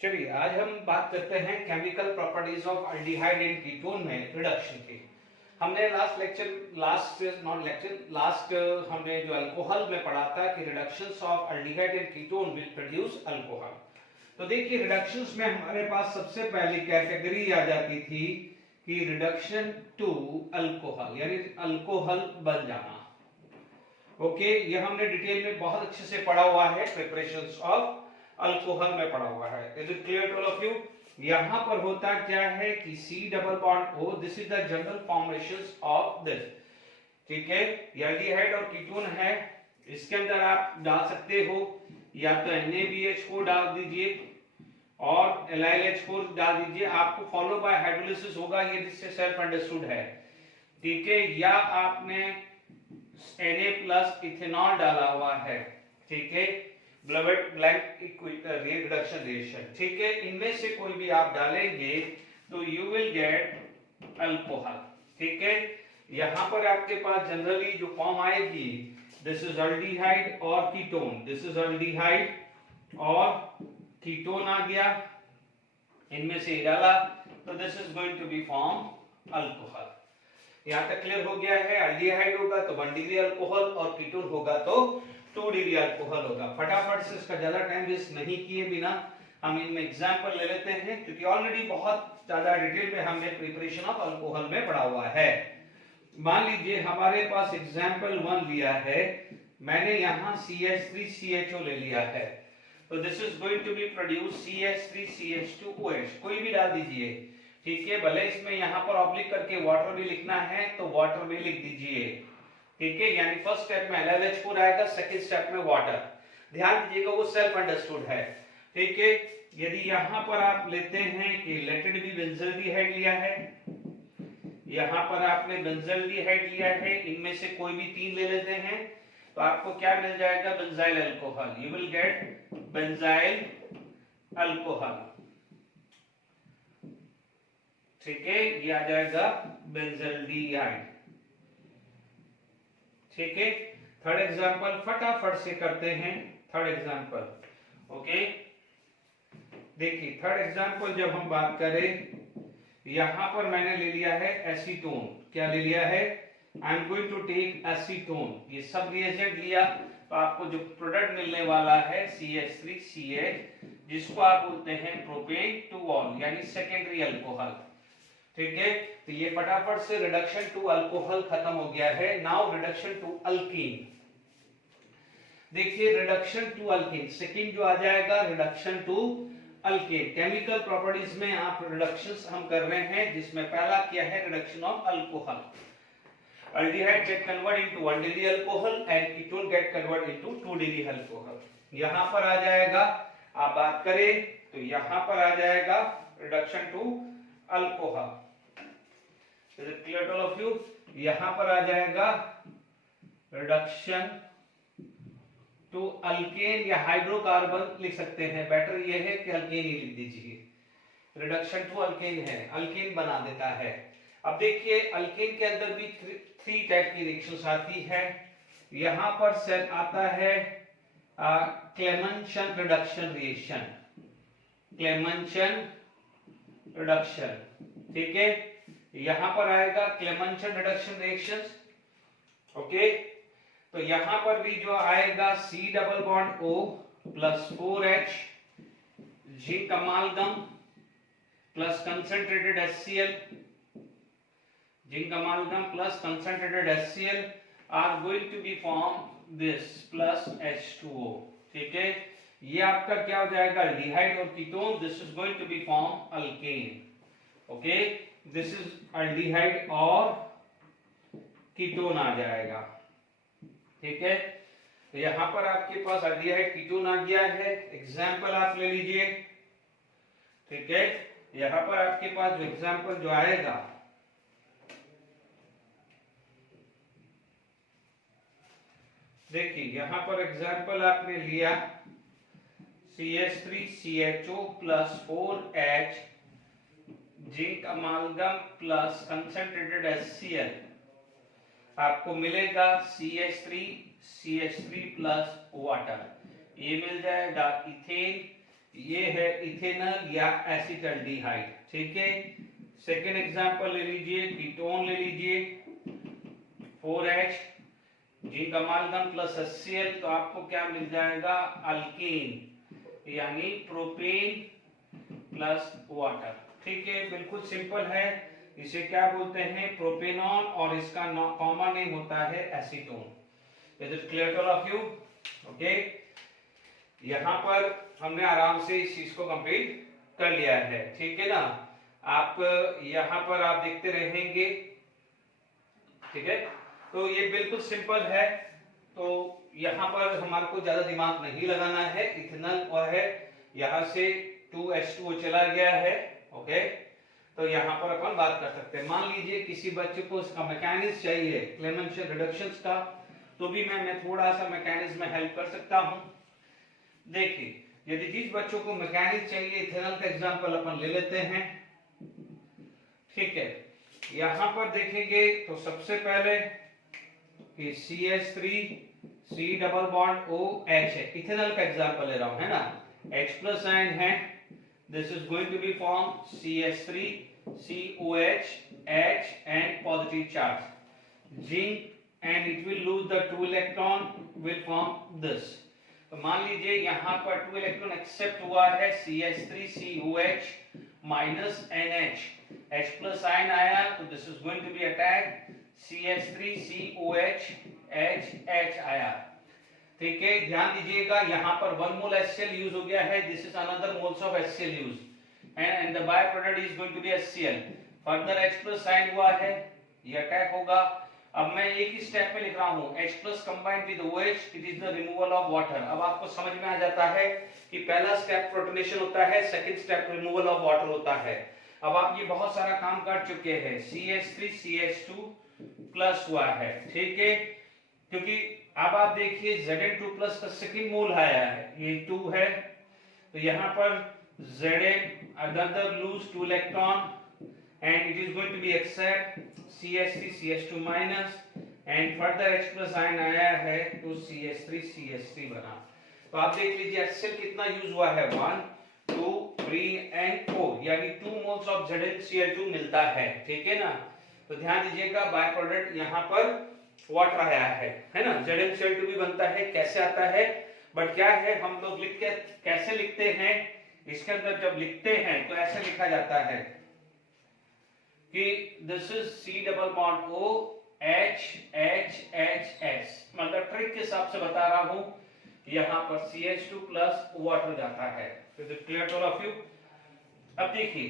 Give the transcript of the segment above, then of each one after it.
चलिए आज हम बात करते हैं chemical properties of aldehyde and ketone में रिडक्शन की। हमने लास्ट हमने जो अल्कोहल में पढ़ा था कि reductions of aldehyde and ketone will produce alcohol. तो देखिए रिडक्शंस में हमारे पास सबसे पहली कैटेगरी आ जाती थी कि रिडक्शन टू अल्कोहल, यानी अल्कोहल बन जाना। ओके, ये हमने डिटेल में बहुत अच्छे से पढ़ा हुआ है, प्रिपरेशंस ऑफ अल्कोहल में पड़ा हुआ है। Is it clear to all of you? यहां पर होता क्या है कि C double bond O, this is the general formations of this. ठीक है, एल्डिहाइड और कीटोन है, इसके अंदर आप डाल सकते हो या तो NaBH4 डाल दीजिए और LiLH4 डाल दीजिए, आपको फॉलो बाय हाइड्रोलिसिस होगा, ये जिससे सेल्फ अंडरस्टूड है। ठीक है, या आपने Na प्लस इथेनॉल डाला हुआ है। ठीक है, ब्लैंक रिडक्शन रिएक्शन। ठीक है, इनमें से कोई भी आप डालेंगे तो यू विल गेट अल्कोहल। ठीक है, यहां पर आपके पास जनरली जो फॉर्म आएगी, दिस इज अल्डिहाइड और कीटोन, दिस इज अल्डिहाइड और कीटोन आ गया, इनमें से डाला तो this is going to be form alcohol. यहां तक क्लियर हो गया है? अल्डिहाइड होगा तो 1 डिग्री अल्कोहल और कीटोन होगा तो 2 डिग्री अल्कोहल होगा। फटाफट से इसका ज्यादा टाइम वेस्ट नहीं किए बिना हम इनमें एग्जांपल ले लेते हैं, क्योंकि ऑलरेडी बहुत ज्यादा डिटेल में हमने प्रिपरेशन ऑफ अल्कोहल में पढ़ा हुआ है। मान लीजिए हमारे पास एग्जांपल 1 लिया है, मैंने यहां CH3CHO ले लिया है, तो this is going to be produce CH3CH2OH, कोई भी डाल दीजिए। ठीक है, भले इसमें यहां पर ऑब्लिक करके वाटर भी लिखना है तो वाटर भी लिख दीजिए। ठीक है, यानी फर्स्ट स्टेप में LiLH4 आएगा, सेकंड स्टेप में वाटर। ध्यान दीजिएगा वो सेल्फ अंडरस्टूड है। ठीक है, यदि यहां पर आप लेते हैं कि लेटेड भी बेंजल्डिहाइड लिया है, यहां पर आपने बेंजल्डिहाइड लिया है, इनमें से कोई भी 3 ले लेते हैं तो आपको क्या मिल जाएगा? Benzyl alcohol. You will gate benzyl alcohol. ठीक है, ये आ जाएगा बेंजल्डिहाइड। ठीक है, थर्ड एग्जांपल फटाफट से करते हैं। थर्ड एग्जांपल, ओके, देखिए थर्ड एग्जांपल जब हम बात करें, यहां पर मैंने ले लिया है एसीटोन। क्या ले लिया है? I am going to take acetone. ये सब रिएजेंट लिया तो आपको जो प्रोडक्ट मिलने वाला है CH3CH, जिसको आप बोलते हैं प्रोपेन टू ऑल, यानी सेकेंडरी अल्कोहल। ठीक है, तो ये फटाफट से रिडक्शन टू अल्कोहल खत्म हो गया है। Now reduction to alkene. देखिए रिडक्शन टू अल्कीन सेकंड जो आ जाएगा, reduction to alkene. Chemical properties में आप रिडक्शंस हम कर रहे हैं, जिसमें पहला किया है reduction of alcohol. Aldehyde gate convert into 1 degree alcohol and ketone gate convert into 2 degree alcohol. यहां पर आ जाएगा, आप बात करें तो यहां पर आ जाएगा reduction to alcohol. Is it clear to all of you? यहां पर आ जाएगा रिडक्शन टू अल्केन या हाइड्रोकार्बन लिख सकते हैं, बेटर ये है कि अल्केन ही लिख दीजिए। रिडक्शन टू अल्केन है, अल्केन बना देता है। अब देखिए अल्केन के अंदर भी 3 टाइप की रिएक्शंस आती है। यहां पर सेल आता है Clemmensen reduction reaction, Clemmensen reduction. ठीक है, यहां पर आएगा क्लेमेंशन रिडक्शन रिएक्शंस। ओके, तो यहां पर भी जो आएगा C double bond O plus 4H, zinc amalgam plus concentrated HCl, zinc amalgam plus concentrated HCl are going to be form this plus H2O। ठीक है, ये आपका क्या हो जाएगा? अल्डिहाइड और ketone, this is going to be form alkane. Okay, this is aldehyde और ketone आ जाएगा। ठीक है, तो यहां पर आपके पास अल्डिहाइड कीटोन आ गया है। एग्जाम्पल आप ले लीजिए। ठीक है, यहां पर आपके पास जो एग्जाम्पल जो आएगा, देखिए यहां पर एग्जाम्पल आपने लिया CH3CHO plus 4H, zinc amalgam plus concentrated HCl, आपको मिलेगा CH3 प्लस वाटर। ये मिल जाएगा इथेन, ये है इथेनॉल या एसिटल्डिहाइड, ठीक है। सेकेंड एग्जांपल ले लीजिए, कीटोन ले लीजिए 4H zinc amalgam plus HCl, तो आपको क्या मिल जाएगा, अल्कीन यानी प्रोपेन प्लस वाटर, ठीक है। बिल्कुल सिंपल है। इसे क्या बोलते हैं, प्रोपेनॉन, और इसका कॉमन नेम होता है acetone. Is it clear to all of you? Okay, यहाँ पर हमने आराम से इस चीज को कंप्लीट कर लिया है, ठीक है ना। आप यहाँ पर आप देखते रहेंगे, ठीक है। तो ये बिल्कुल सिंपल है। तो यहाँ पर हमारे को ज्यादा दिमाग नहीं लगाना है। इथेनॉल और है, यहाँ से 2H2O चला गया है, ओके। तो यहाँ पर अपन बात कर सकते हैं। मान लीजिए किसी बच्चे को इसका मैकेनिज्म चाहिए क्लेमेंशियल रिडक्शंस का, तो भी मैं थोड़ा सा मैकेनिज्म में हेल्प कर सकता हूँ। देखिए, यदि जिस बच्चों को मैकेनिज्म चाहिए, इथेनॉल का एग्जांपल अपन ले लेते हैं, ठीक है। यहाँ पर देखेंगे तो सबसे पहले कि CH3 C double bond OH है, इथेनॉल का एग्जांपल ले रहा हूं, है ना। H प्लस आयन है, this is going to be form CH3 COH H and positive charge. Zinc and it will lose the 2 electron, will form this. तो मान लीजिए यहाँ पर 2 इलेक्ट्रॉन एक्सेप्ट हुआ है, CH3 COH minus NH, H plus ion आया, तो this is going to be attack CH3 COH H H आया, ठीक है। ध्यान दीजिएगा यहाँ पर 1 मोल HCl यूज हो गया है, this is another moles of HCl use, and the by product is going to be HCl। Further H plus ion हुआ है, ये अटैक होगा। अब मैं एक ही स्टेप में लिख रहा हूं, H plus combined with OH, it is the removal of water. अब आपको समझ में आ जाता है कि पहला स्टेप प्रोटोनेशन होता है, second step removal of water होता है। अब आप ये बहुत सारा काम कर चुके हैं, CH3 CH2 प्लस हुआ है, ठीक है। क्योंकि अब आप देखिए Zn2 प्लस का सेकंड मोल आया है, ये 2 है, तो यहाँ पर Zn other lose 2 electron and it is going to be accept CH3 CH2 minus and further H plus ion आया है तो CH3 CH3 बना। तो आप देख लीजिए HCl कितना यूज हुआ है, 1 2 3 and 4, यानी 2 मोल्स ऑफ ZnCl2 मिलता है, ठीक है ना। तो ध्यान दीजिएगा बाय प्रोडक्ट यहाँ पर वाटर आया है ना। ZnCl2 भी बनता है, कैसे आता है, बट क्या है, हम लोग लिख के कैसे लिखते हैं, इसके अंदर जब लिखते हैं तो ऐसे लिखा जाता है कि this is C double bond O H H H S, मतलब ट्रिक के हिसाब से बता रहा हूं, यहाँ पर CH2 प्लस वाटर जाता है। तो clear to all of you? अब देखिए,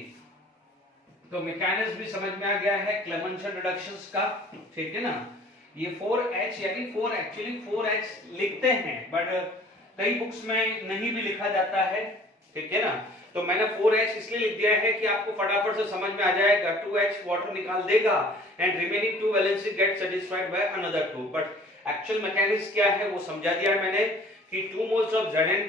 तो मैकेनिज्म भी समझ में आ गया है क्लेमेंशियल रिडक्शंस का, ठीक है ना। ये 4H यानी 4 एक्चुअली 4H लिखते हैं, बट कई बुक्स में नहीं भी लिखा जाता है, ठीक है ना। तो मैंने 4H इसलिए लिख दिया है कि आपको फटाफट से समझ में आ जाएगा, 2H वाटर निकाल देगा and remaining 2 valency get satisfied by another 2, but actual mechanism क्या है वो समझा दिया मैंने कि 2 moles of Zn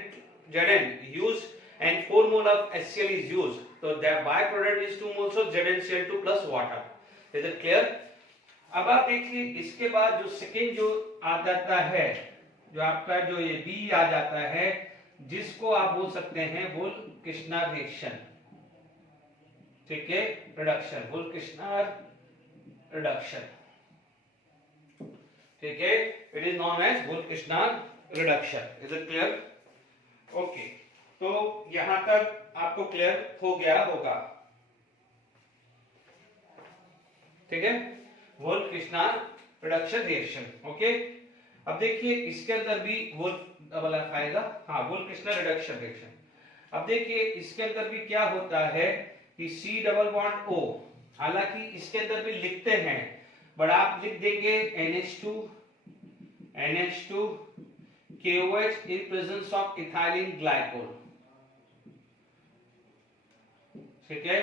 use and 4 mole of HCl is use, तो that by product is 2 moles of ZnCl2 plus water. Is it clear? अब आप देखिए, इसके बाद जो सेकंड जो आ जाता है, जो आपका जो ये B आ जाता है, जिसको आप बोल सकते हैं वोल्केनार रिएक्शन, ठीक है, रिडक्शन, वोल्केनार रिडक्शन, ठीक है, it is known as Wolff Kishner reduction. Is it clear? Okay, तो यहां तक आपको क्लियर हो गया होगा, ठीक है, वोल्केनार रिडक्शन रिएक्शन, ओके। अब देखिए इसके अंदर भी डबल एफ आएगा, हाँ, वोल्केनार रिडक्शन रिएक्शन। अब देखिए इसके अंदर भी क्या होता है कि C डबल बॉन्ड O, हालांकि इसके अंदर भी लिखते हैं, बट आप लिख देंगे NH2 KOH in presence of ethylene glycol, ठीक है।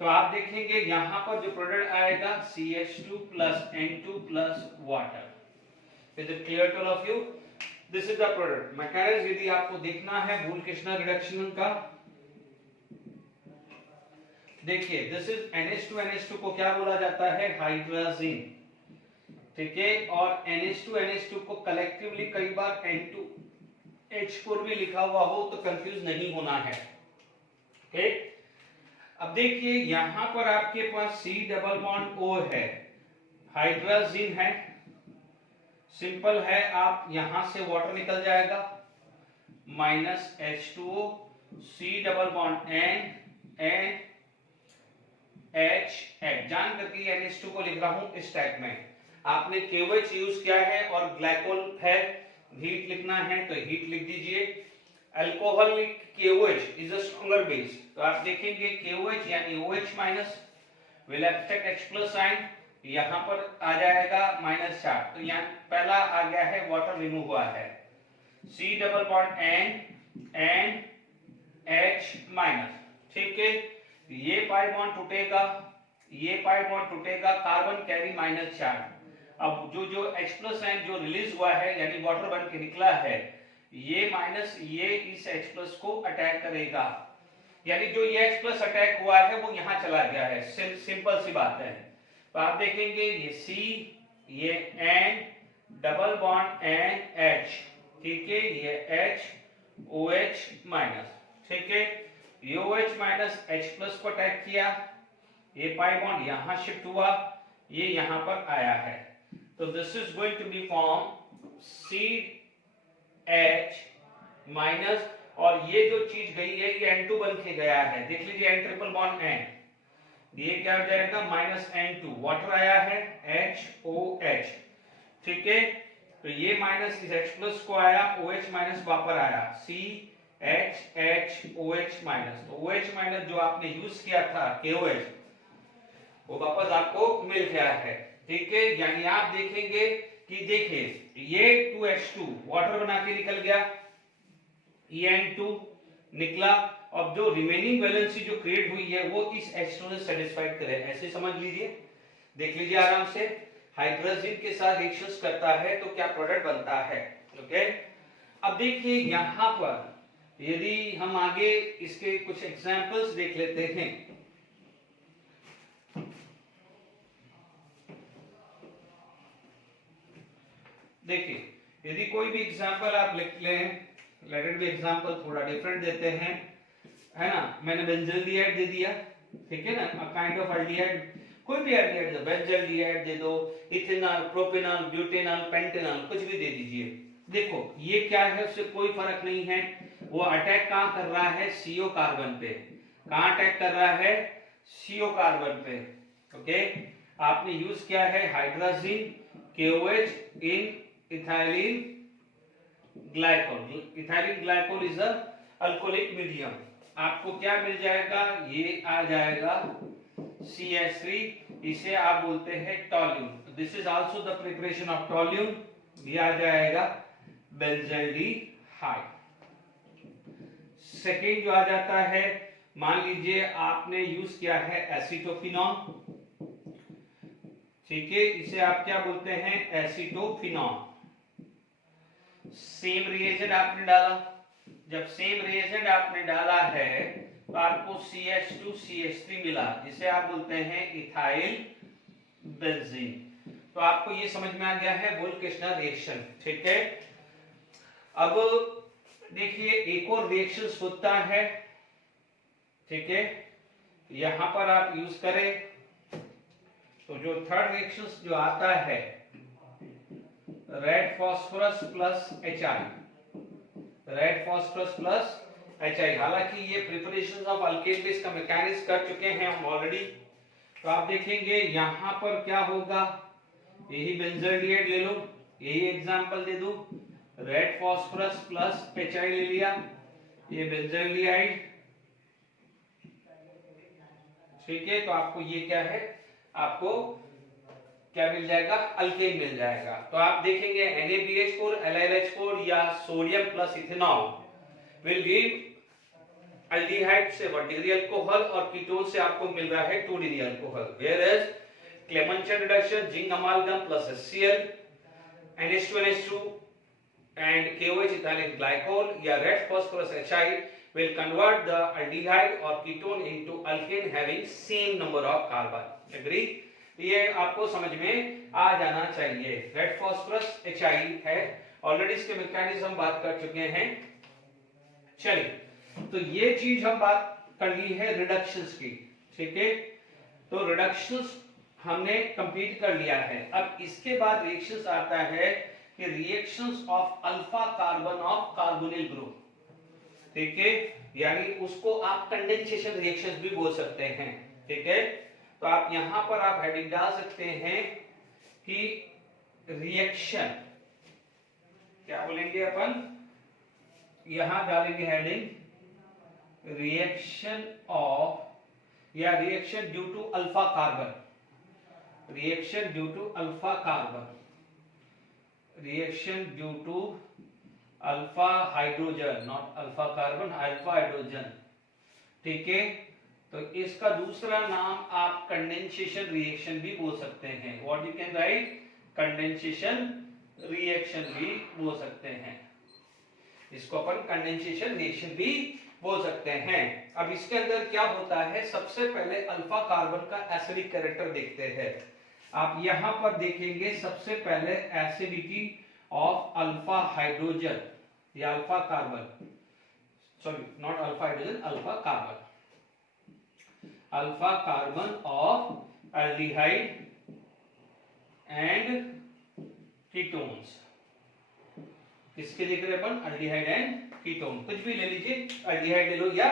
तो आप देखेंगे यहां पर जो प्रोडक्ट आएगा CH2 plus N2 plus water. Is it clear to all of you? This is the product. Mechanism यदि आपको देखना है वोल्केनार रिडक्शन का, देखिए दिस इज NH2 को क्या बोला जाता है, हाइड्रोजन, ठीक है, और NH2 को कलेक्टिवली कई बार H4 भी लिखा हुआ हो तो कंफ्यूज नहीं होना है। ओके, अब देखिए यहां पर आपके पास C डबल बॉन्ड O है, हाइड्रोजन है, सिंपल है, आप यहां से वाटर निकल जाएगा minus H2O, C double bond N H जान करके NH2 को लिख रहा हूं इस टाइप में। आपने KOH यूज किया है और ग्लाइकोल है, हीट लिखना है तो हीट लिख दीजिए। Alcoholic KOH is a stronger base, तो आप देखेंगे KOH यानी OH minus will extract H plus sign, यहां पर आ जाएगा -4, तो यहां पहला आ गया है वाटर रिमूव हुआ है। C double bond N H minus, ठीक है, ये पाई बॉन्ड टूटेगा, ये पाई बॉन्ड टूटेगा, कार्बन कैरी -4। अब जो H प्लस आयन जो रिलीज हुआ है यानी वाटर बन के निकला है, ये माइनस ये इस H प्लस को अटैक करेगा, यानी जो ये H प्लस अटैक हुआ है वो यहां चला गया है। सिंपल सी बात है। तो आप देखेंगे ये C, ये N डबल बॉन्ड NH, ठीक है, ये H OH माइनस, ठीक है, ये OH माइनस H प्लस को अटैक किया, ये पाई बॉन्ड यहां शिफ्ट हुआ, ये यहां पर आया है, तो this is going to be form CH minus, और ये जो चीज गई है ये N2 बन के गया है, देख लीजिए N ट्रिपल बॉन्ड N, ये क्या हो जाएगा -N2, वाटर आया है HOH, ठीक है, तो ये माइनस इस H प्लस को आया, OH माइनस वापस आया, CHOH माइनस, तो OH माइनस जो आपने यूज किया था KOH वो वापस आपको मिल गया है, ठीक है, यानी आप देखेंगे कि देखिए ये 2H2 वाटर बना के निकल गया, ये N2 निकला, अब जो रिमेनिंग वैलेंसी जो क्रिएट हुई है वो इस H2 से सेटिस्फाइड करे, ऐसे समझ लीजिए, देख लीजिए आराम से, हाइड्रोजन के साथ रिएक्शंस करता है तो क्या प्रोडक्ट बनता है। ओके, अब देखिए यहां पर यदि हम आगे इसके कुछ एग्जांपल्स देख लेते हैं, देखिए यदि कोई भी एग्जांपल आप लिख लें, लेट इट बी एग्जांपल थोड़ा डिफरेंट देते हैं, है ना, मैंने बेंजल्डिहाइड दे दिया, ठीक है ना, अ काइंड ऑफ एल्डिहाइड, कोई भी एल्डिहाइड दो, बेंजल्डिहाइड दे दो, इथेनॉल, प्रोपेनॉल, ब्यूटेनॉल, पेंटेनॉल, कुछ भी दे दीजिए। देखो ये क्या है, उससे कोई फर्क नहीं है, वो अटैक कहां कर रहा है, CO कार्बन पे, कहां अटैक कर रहा है, CO कार्बन पे। ओके, आपने यूज किया है hydrogen KOH in ethylene glycol, ethylene glycol is a alcoholic medium, आपको क्या मिल जाएगा, ये आ जाएगा CH3, इसे आप बोलते हैं टॉल्यून, this is also the preparation of टॉल्यून, ये आ जाएगा बेंजल्डिहाइड। सेकेंड जो आ जाता है, मान लीजिए आपने यूज किया है एसीटोफिनॉल, ठीक है, इसे आप क्या बोलते हैं, एसीटोफिनॉल, सेम रिएजेंट आपने डाला, जब सेम रिएजेंट आपने डाला है तो आपको CH2 CH3 मिला, जिसे आप बोलते हैं इथाइल बेंजीन, तो आपको ये समझ में आ गया है वोल्केशनल रिएक्शन, ठीक है। अब देखिए एक और रिएक्शन होता है, ठीक है, यहां पर आप यूज करें तो जो थर्ड रिएक्शन जो आता है, red phosphorus plus HI, red phosphorus plus HI, हालांकि ये प्रिपरेशन ऑफ अल्केन बेस का मैकेनिज्म कर चुके हैं हम ऑलरेडी, तो आप देखेंगे यहां पर क्या होगा, यही बेंजल्डिहाइड ले लो, यही एग्जांपल दे दो, रेड फास्फोरस प्लस HI ले लिया, ये बेंजल्डिहाइड, ठीक है, तो आपको ये क्या है, आपको क्या मिल जाएगा, अल्केन मिल जाएगा। तो आप देखेंगे NaBH4 LiLH4 या sodium plus ethanol will give aldehyde से 1 डिग्री अल्कोहल और कीटोन से आपको मिल रहा है 2 degree alcohol, where as Clemmensen reduction zinc amalgam plus HCl NH2NH2 and KOH ethylene glycol या red phosphorus HI will convert the aldehyde or ketone into alkane having same number of carbon, agree, ये आपको समझ में आ जाना चाहिए, red phosphorus HI है already इसके mechanism हम बात कर चुके हैं। चलिए, तो ये चीज हम बात कर ली है रिडक्शंस की, ठीक है। तो रिडक्शंस हमने कंप्लीट कर लिया है। अब इसके बाद रिएक्शंस आता है कि reactions of alpha carbon of carbonyl group, ठीक है, यानी उसको आप कंडेंसेशन रिएक्शंस भी बोल सकते हैं, ठीक है। तो आप यहां पर आप हेडिंग डाल सकते हैं कि रिएक्शन, क्या बोलेंगे अपन, यहां डालेंगे हेडिंग रिएक्शन ऑफ या reaction due to alpha carbon, reaction due to alpha carbon, reaction due to alpha hydrogen, not alpha carbon, alpha hydrogen, ठीक है। तो इसका दूसरा नाम आप कंडेंसेशन रिएक्शन भी बोल सकते हैं। What you can write, condensation reaction भी बोल सकते हैं, इसको अपन कंडेंसेशन रिएक्शन भी बोल सकते हैं। अब इसके अंदर क्या होता है, सबसे पहले अल्फा कार्बन का एसिडिक कैरेक्टर देखते हैं। आप यहां पर देखेंगे सबसे पहले एसिडिटी ऑफ अल्फा हाइड्रोजन या alpha carbon, sorry not alpha hydrogen, alpha carbon, alpha carbon of aldehyde and ketones. किसके लिख रहे अपन, एल्डिहाइड एंड कीटोन, कुछ भी ले लीजिए, एल्डिहाइड ले लो या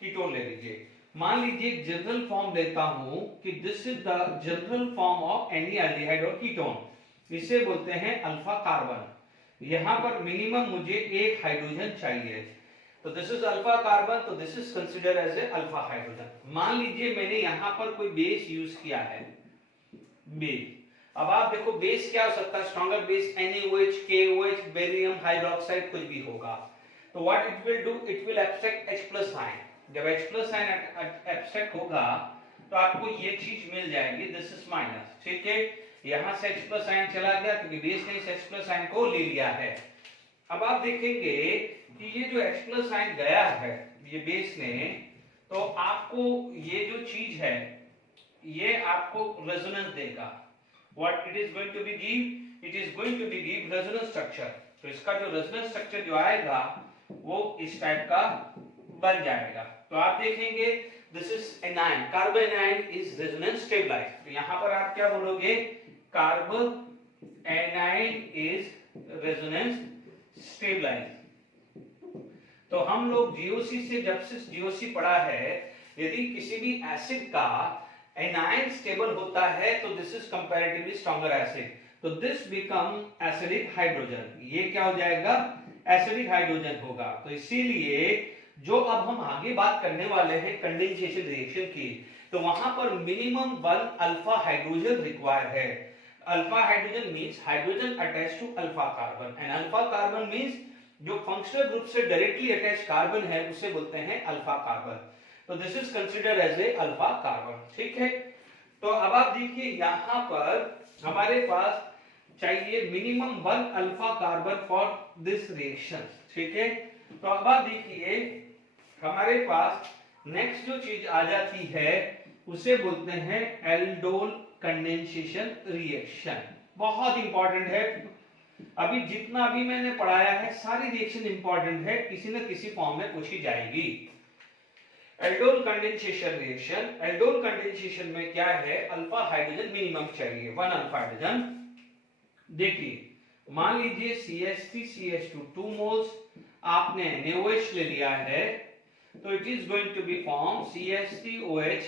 कीटोन ले लीजिए। मान लीजिए एक जनरल फॉर्म लेता हूं कि this is the general form of any aldehyde और कीटोन, इसे बोलते हैं अल्फा कार्बन। यहां पर मिनिमम मुझे एक हाइड्रोजन चाहिए, तो दिस इज अल्फा कार्बन, तो this is consider as a alpha hydrogen. मान लीजिए मैंने यहां पर कोई बेस यूज किया है, बेस। अब आप देखो बेस क्या हो सकता है, stronger base NaOH, KOH, barium hydroxide, कुछ भी होगा। तो what it will do, it will abstract H+ ion. जब H+ आयन एब्स्ट्रैक्ट होगा तो आपको ये चीज मिल जाएगी, दिस इज माइनस, ठीक है। यहां से H+ आयन चला गया क्योंकि बेस ने इस H+ आयन को ले लिया है। अब आप देखेंगे कि ये जो H+ आयन गया है ये बेस ने, तो आपको ये जो चीज है ये आपको रेजोनेंस देगा। What it is going to be give? It is going to be give resonance structure. तो इसका जो रेजोनेंस स्ट्रक्चर जो आएगा वो इस टाइप का बन जाएगा। तो आप देखेंगे this is anion, carbon anion is resonance stabilized. तो यहां पर आप क्या बोलोगे, carbon anion is resonance stabilized. तो हम लोग जीओसी से, जब से जीओसी पढ़ा है, यदि किसी भी एसिड का एनायन स्टेबल होता है तो this is comparatively stronger acid, तो दिस बिकम एसिडिक हाइड्रोजन। ये क्या हो जाएगा, एसिडिक हाइड्रोजन होगा। तो इसीलिए जो अब हम आगे बात करने वाले हैं कंडेंसेशन रिएक्शन की, तो वहां पर मिनिमम 1 अल्फा हाइड्रोजन रिक्वायर है। Alpha hydrogen means hydrogen attached to alpha carbon, and alpha carbon means जो फंक्शनल ग्रुप से डायरेक्टली अटैच कार्बन है उसे बोलते हैं अल्फा कार्बन। तो this is considered as a alpha carbon, ठीक है। तो अब आप देखिए यहां पर हमारे पास चाहिए minimum 1 alpha carbon for this reaction, ठीक है। तो अब आप देखिए हमारे पास नेक्स्ट जो चीज आ जाती है उसे बोलते हैं एल्डोल कंडेंसेशन रिएक्शन। बहुत इंपॉर्टेंट है, अभी जितना भी मैंने पढ़ाया है सारी रिएक्शन इंपॉर्टेंट है, किसी न किसी फॉर्म में पूछी जाएगी। Aldol condensation reaction, aldol condensation में क्या है, अल्फा हाइड्रोजन मिनिमम चाहिए, 1 अल्फा हाइड्रोजन। देखिए मान लीजिए CH3CH2 2 मोल्स, आपने NaOH ले लिया है, तो it is going to be form CH3OH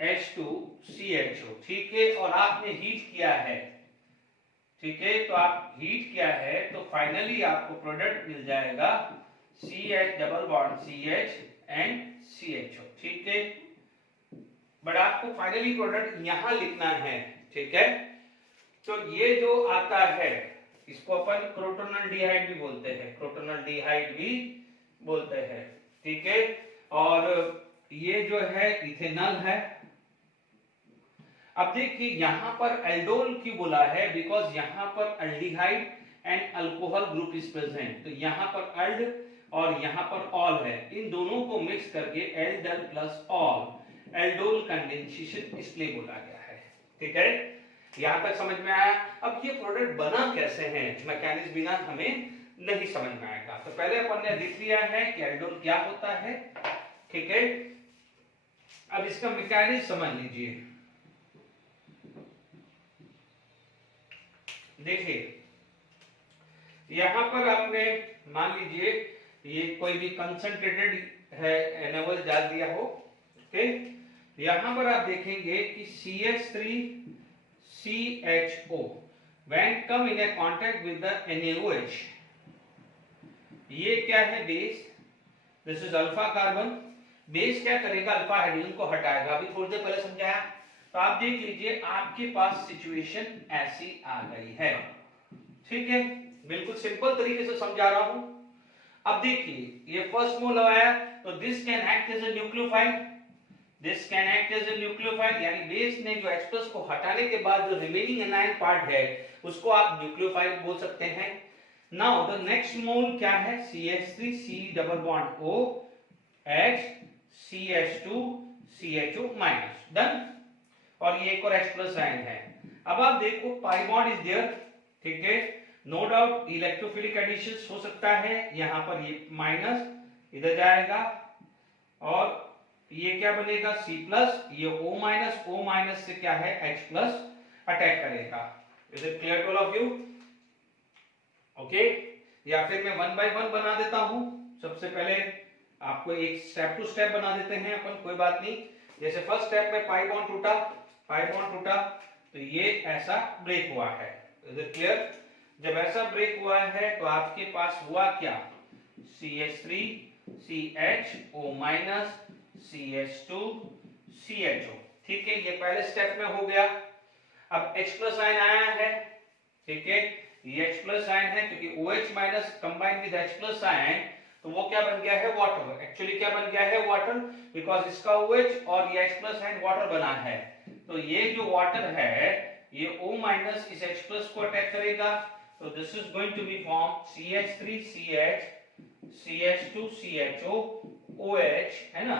HCH2CHO, ठीक है। और आपने हीट किया है, ठीक है, तो आप हीट किया है तो फाइनली आपको प्रोडक्ट मिल जाएगा CH double bond CH and CHO, ठीक है। बट आपको फाइनली प्रोडक्ट यहां लिखना है, ठीक है। तो ये जो आता है इसको अपन क्रोटोनल्डिहाइड भी बोलते हैं, क्रोटोनल्डिहाइड भी बोलते हैं, ठीक है। और ये जो है इथेनॉल है। अब देखिए यहां पर एल्डोल क्यों बोला है, बिकॉज यहां पर aldehyde and alcohol group is present. तो यहां पर एल्ड और यहां पर ऑल है, इन दोनों को मिक्स करके एल्डल प्लस ऑल, एल्डोल कंडेंसेशन इसलिए बोला गया है, ठीक है। यहां तक समझ में आया। अब ये प्रोडक्ट बना कैसे हैं, मैकेनिज्म बिना हमें नहीं समझ में आएगा। तो पहले अपन ने देख लिया है कि एल्डोल क्या होता है, ठीक है। अब इसका मैकेनिज्म समझ लीजिए। देखिए यहां पर आपने मान लीजिए ये कोई भी कंसंट्रेटेड है NaOH डाल दिया हो, ओके। यहां पर आप देखेंगे कि CH3CHO when come in a contact with the NaOH, ये क्या है base, this is alpha carbon. Base क्या करेगा, अल्फा हाइड्रोजन को हटाएगा, अभी थोड़ी देर पहले समझाया। तो आप देख लीजिए आपके पास सिचुएशन ऐसी आ गई है, ठीक है। बिल्कुल सिंपल तरीके से समझा रहा हूं। अब देखिए ये फर्स्ट मोल आया, तो this can act as a nucleophile, this can act as a nucleophile, यानी बेस ने जो H+ को हटाने के बाद जो रिमेनिंग एनायन पार्ट है उसको आप न्यूक्लियोफाइल बोल सकते हैं। नाउ द नेक्स्ट मोल क्या है, CH3 C double bond O H CH2 CHO minus, done. और ये एक और H+ आयन है। अब आप देखो पाई बॉन्ड इज देयर, ठीक है। नो डाउट इलेक्ट्रोफिलिक एडिशंस हो सकता है, यहां पर ये माइनस इधर जाएगा और ये क्या बनेगा C+, ये O माइनस से क्या है H+ अटैक करेगा। Is it clear to all of you, okay. या फिर मैं 1 बाय 1 बना देता हूं। सबसे पहले आपको एक स्टेप टू स्टेप बना देते हैं अपन, कोई बात नहीं। जैसे फर्स्ट स्टेप में पाई बॉन्ड टूटा, तो ये ऐसा ब्रेक हुआ है, इज इट क्लियर। जब ऐसा ब्रेक हुआ है तो आपके पास हुआ क्या, CH3 CHO minus CH2 CHO, ठीक है। ये पहले स्टेप में हो गया। अब H+ आयन आया है, ठीक है। ये H+ आयन है क्योंकि OH minus combine with H+ ion, तो वो क्या बन गया है, वाटर। एक्चुअली क्या बन गया है, वाटर, बिकॉज इसका OH और ये H+ आयन वाटर बना है। तो ये जो वाटर है ये O माइनस इस H+ को अटैक करेगा, तो this is going to be form CH3 CH CH2 CHO OH, है ना।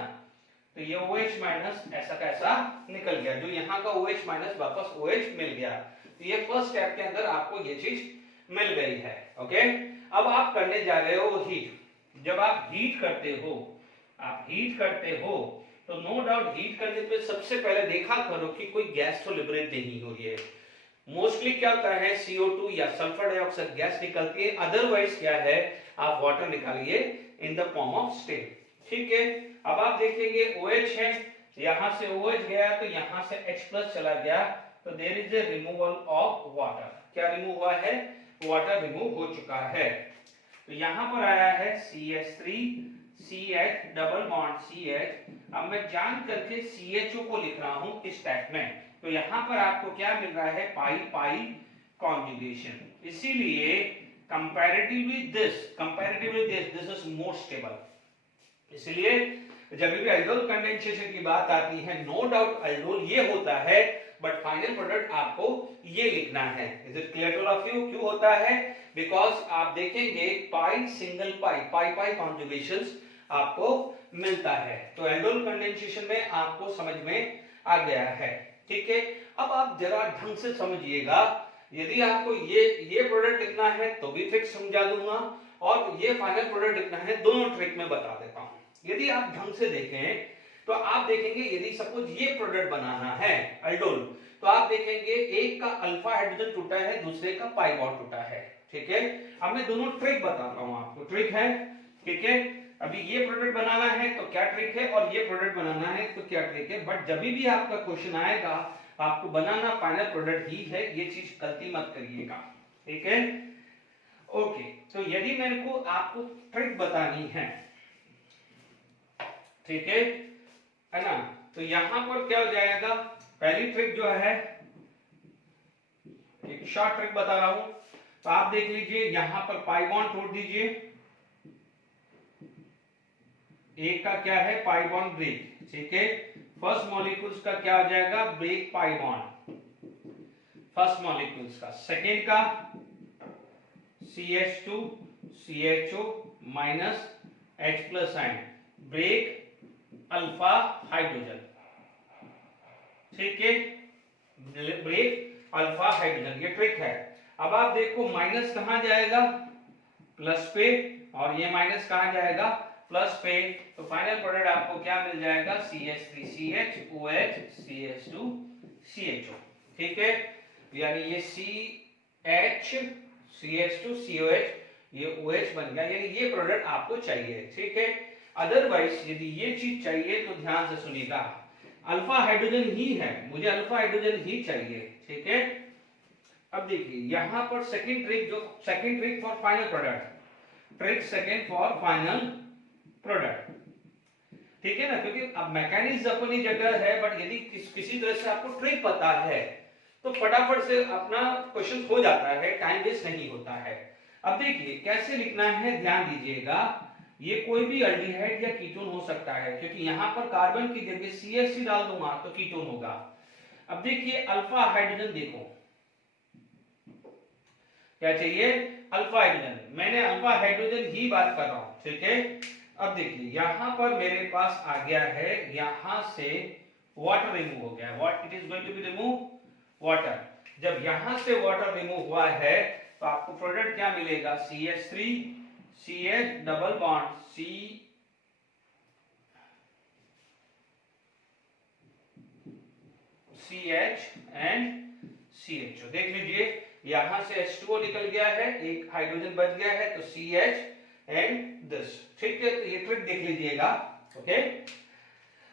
तो ये OH माइनस ऐसा कैसा निकल गया, जो यहाँ का OH माइनस वापस OH मिल गया। तो ये फर्स्ट स्टेप के अंदर आपको ये चीज मिल गई है, ओके। अब आप करने जा रहे हो हीट। जब आप हीट करते हो तो नो डाउट हीट करने पे सबसे पहले देखा करो कि कोई गैस तो लिबरेट नहीं हो रही है। मोस्टली क्या होता है, CO2 या सल्फर डाइऑक्साइड गैस निकलती है, अदरवाइज क्या है, आप वाटर निकालिए in the form of steam, ठीक है। अब आप देखेंगे OH है, यहां से OH गया तो यहां से H+ चला गया, तो there is a removal of water. क्या रिमूव हुआ है, वाटर रिमूव हो चुका है। तो यहां पर आया है CH3 CH double bond CH। अब मैं जान करके CHO को लिख रहा हूं इस टाइप में, तो यहां पर आपको क्या मिल रहा है, पाई पाई कॉन्जुगेशन। इसीलिए comparatively this is more stable. इसलिए जब भी एल्डोल कंडेंसेशन की बात आती है, नो डाउट एल्डोल ये होता है, बट फाइनल प्रोडक्ट आपको ये लिखना है। Is it clear to all of you, क्यों होता है, बिकॉज आप देखेंगे पाई सिंगल पाई कॉन्जुगेशंस आपको मिलता है। तो एल्डोल कंडेंसेशन में आपको समझ में आ गया है, ठीक है। अब आप जरा ढंग से समझिएगा, यदि आपको ये प्रोडक्ट लिखना है तो भी ट्रिक समझा दूंगा, और ये फाइनल प्रोडक्ट लिखना है, दोनों ट्रिक में बता देता हूं। यदि आप ढंग से देखें तो आप देखेंगे, यदि सपोज ये प्रोडक्ट बनाना है एल्डोल, तो आप देखेंगे एक का अल्फा हाइड्रोजन टूटा है, दूसरे का पाई बॉन्ड टूटा है, ठीक है। अब मैं दोनों ट्रिक बताता हूं आपको, ट्रिक है, ठीक है। अभी ये प्रोडक्ट बनाना है तो क्या ट्रिक है, और ये प्रोडक्ट बनाना है तो क्या ट्रिक है। बट जब भी आपका क्वेश्चन आएगा, आपको बनाना फाइनल प्रोडक्ट ही है, ये चीज गलती मत करिएगा, ठीक है, ओके। तो यदि मेरे को आपको ट्रिक बतानी है, ठीक है ना, तो यहां पर क्या हो जाएगा, पहली ट्रिक जो है, एक शॉर्ट ट्रिक बता रहा हूं, तो आप देख लीजिए, यहां पर पाई बॉन्ड तोड़ दीजिए, एक का क्या है, पाई बॉन्ड ब्रेक, ठीक है। फर्स्ट मॉलिक्यूल्स का क्या हो जाएगा, break pi bond, first molecules का। सेकेंड का CH2 CHO minus H+ ion, break alpha hydrogen, ठीक है, ब्रेक अल्फा हाइड्रोजन, ये ट्रिक है। अब आप देखो माइनस कहां जाएगा, प्लस पे, और ये माइनस कहां जाएगा, प्लस पे। तो फाइनल प्रोडक्ट आपको क्या मिल जाएगा, CH3CH OH CH2 CHO। ठीक है, यानी ये CH CH2 COH ये OH बन गया, यानी ये प्रोडक्ट आपको चाहिए। ठीक है, अदरवाइज यदि ये चीज चाहिए तो ध्यान से सुनिएगा, अल्फा हाइड्रोजन ही है, मुझे अल्फा हाइड्रोजन ही चाहिए। ठीक है, अब देखिए यहां पर सेकंड ट्रिक, जो second trick for final product, trick second for final product. ठीक है ना, क्योंकि अब मैकेनिज्म अपनी जगह है, बट यदि किसी तरह से आपको ट्रिक पता है तो फटाफट से अपना क्वेश्चन हो जाता है, टाइम वेस्ट नहीं होता है। अब देखिए कैसे लिखना है, ध्यान दीजिएगा, ये कोई भी अल्डिहाइड या कीटोन हो सकता है, क्योंकि यहां पर कार्बन की जगह CH3 डाल दूंगा तो कीटोन होगा। अब देखिए अल्फा हाइड्रोजन, देखो क्या चाहिए, अल्फा हाइड्रोजन, मैंने अल्फा हाइड्रोजन ही बात कर रहा हूं। ठीक है, अब देखिए यहां पर मेरे पास आ गया है, यहां से वाटर रिमूव हो गया, what it is going to be remove, water. जब यहां से वाटर रिमूव हुआ है तो आपको प्रोडक्ट क्या मिलेगा, CH3 CH double bond CH and CHO। देख लीजिए यहां से H2O निकल गया है, एक हाइड्रोजन बच गया है, तो CH एंड दिस। ठीक है, तो ये ट्रिक देख लीजिएगा। ओके,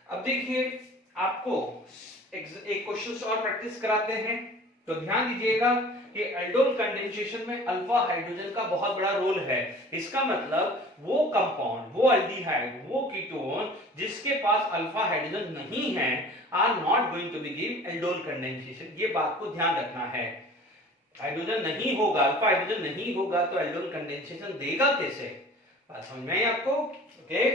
अब देखिए आपको एक क्वेश्चन और प्रैक्टिस कराते हैं, तो ध्यान दीजिएगा कि एल्डोल कंडेंसेशन में अल्फा हाइड्रोजन का बहुत बड़ा रोल है। इसका मतलब वो कंपाउंड, वो अल्डिहाइड, वो कीटोन जिसके पास अल्फा हाइड्रोजन नहीं है are not going to be give aldol condensation. ये बात को ध्यान रखना है, हाइड्रोजन नहीं होगा, अल्फा हाइड्रोजन नहीं होगा तो एल्डोल कंडेंसेशन देगा कैसे, बात समझ में आई आपको। ओके,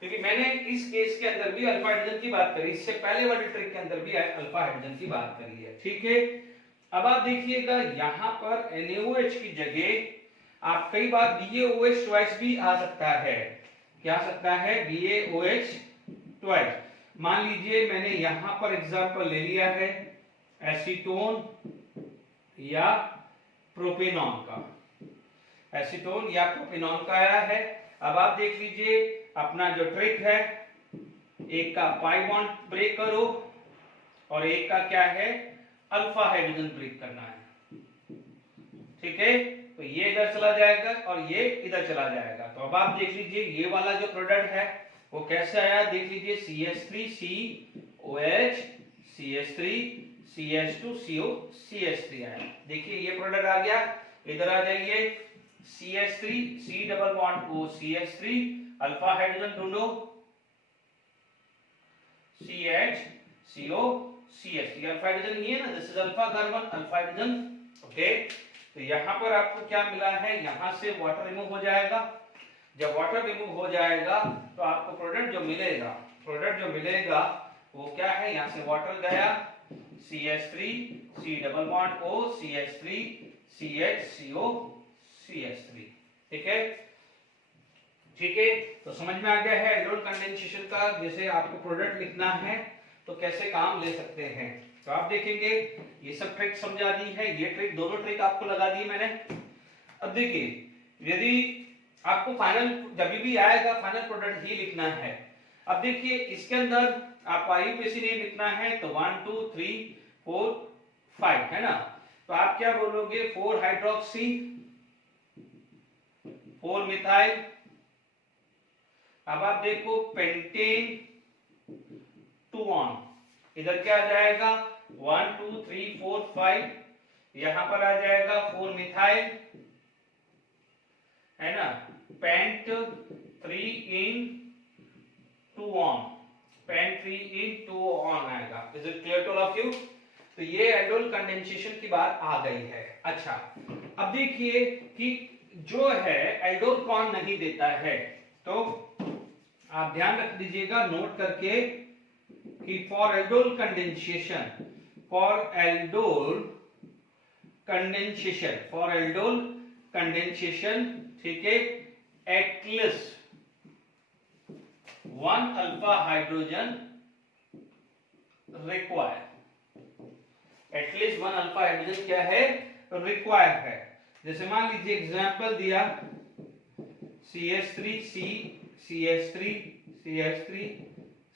क्योंकि मैंने इस केस के अंदर भी अल्फा हाइड्रोजन की बात करी, इससे पहले वाली ट्रिक के अंदर भी अल्फा हाइड्रोजन की बात करी है। ठीक है, अब आप देखिएगा यहां पर NaOH की जगह आप कई बार BaOH ट्वाइस भी आ सकता है, क्या आ सकता है, BaOH ट्वाइस। मान लीजिए मैंने यहां पर एग्जांपल ले लिया है एसीटोन या प्रोपेनॉन का, एसीटोन या प्रोपेनॉन का आया है। अब आप देख लीजिए अपना जो ट्रिक है, एक का पाई बॉन्ड ब्रेक करो और एक का क्या है, अल्फा हाइड्रोजन ब्रेक करना है। ठीक है, तो ये इधर चला जाएगा और ये इधर चला जाएगा। तो अब आप देख लीजिए ये वाला जो प्रोडक्ट है वो कैसे आया, देख लीजिए CH3COH CH3 CH2CO CH3 आया। देखिए ये प्रोडक्ट आ गया, इधर आ जाइए CH3 C double bond O CH3, alpha hydrogen ढूंढो CHCO CH3, अल्फा हाइड्रोजन ये है ना, this is alpha carbon, alpha hydrogen. Okay, तो यहां पर आपको क्या मिला है, यहां से वाटर रिमूव हो जाएगा। जब वाटर रिमूव हो जाएगा तो आपको प्रोडक्ट जो मिलेगा वो क्या है, यहां से वाटर गया CH3 C double bond O CH3 CHCO CH3। ठीक है, ठीक है, तो समझ में आ गया है एल्डोल कंडेंसेशन का, जैसे आपको प्रोडक्ट लिखना है तो कैसे काम ले सकते हैं। तो आप देखेंगे ये सब ट्रिक समझा दी है, ये ट्रिक, दोनों ट्रिक आपको लगा दी मैंने। अब देखिए यदि आपको फाइनल जब भी आएगा फाइनल प्रोडक्ट ही लिखना है। अब देखिए इसके अंदर आपको आईयूपीएसी नेम लिखना है, तो 1 2 3 4 5 है ना, तो आप क्या बोलोगे, 4 हाइड्रोक्सी 4 मिथाइल। अब आप देखो पेंटेन 2 ऑन, इधर क्या आ जाएगा 1 2 3 4 5, यहां पर आ जाएगा 4 मिथाइल है ना, pent 3 ene 2 one, pent 3 ene 2 one आएगा। Is it clear to all of you. तो ये एल्डोल कंडेंसेशन की बात आ गई है। अच्छा, अब देखिए कि जो है एल्डोल कौन नहीं देता है, तो आप ध्यान रख दीजिएगा नोट करके कि फॉर एल्डोल कंडेंसेशन, ठीक है, at least 1 alpha hydrogen require, at least one alpha hydrogen क्या है, रिक्वायर्ड है। जैसे मान लीजिए एग्जांपल दिया CH3 C CH3 CH3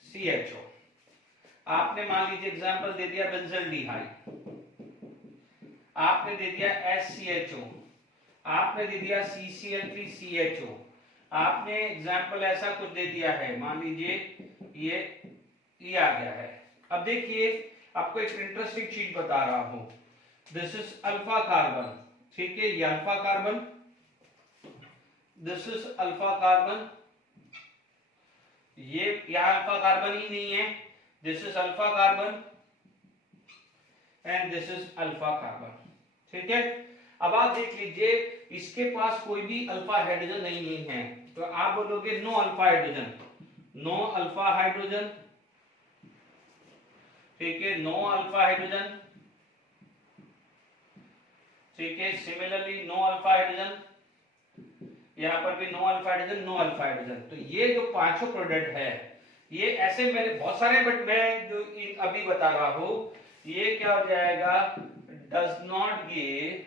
CHO, आपने मान लीजिए एग्जांपल दे दिया बेंजल्डिहाइड, आपने दे दिया SCHO, आपने दे दिया CCl3 CHO, आपने एग्जांपल ऐसा कुछ दे दिया है, मान लीजिए ये आ गया है। अब देखिए आपको एक इंटरेस्टिंग चीज बता रहा हूं, दिस इज अल्फा कार्बन, ठीक है, ये alpha carbon, this is alpha carbon, ये यहां अल्फा कार्बन ही नहीं है, this is alpha carbon and this is alpha carbon, ठीक है। अब आप देख लीजिए इसके पास कोई भी अल्फा हाइड्रोजन नहीं है, तो आप बोलोगे no alpha hydrogen, no alpha hydrogen, ठीक है, नो अल्फा हाइड्रोजन, ठीक है। सिमिलरली नो अल्फा हाइड्रोजन, यहां पर भी no alpha hydrogen, no alpha hydrogen. तो ये जो पांचों प्रोडक्ट है ये ऐसे मेरे बहुत सारे, बट मैं जो अभी बता रहा हूं ये क्या हो जाएगा, does not give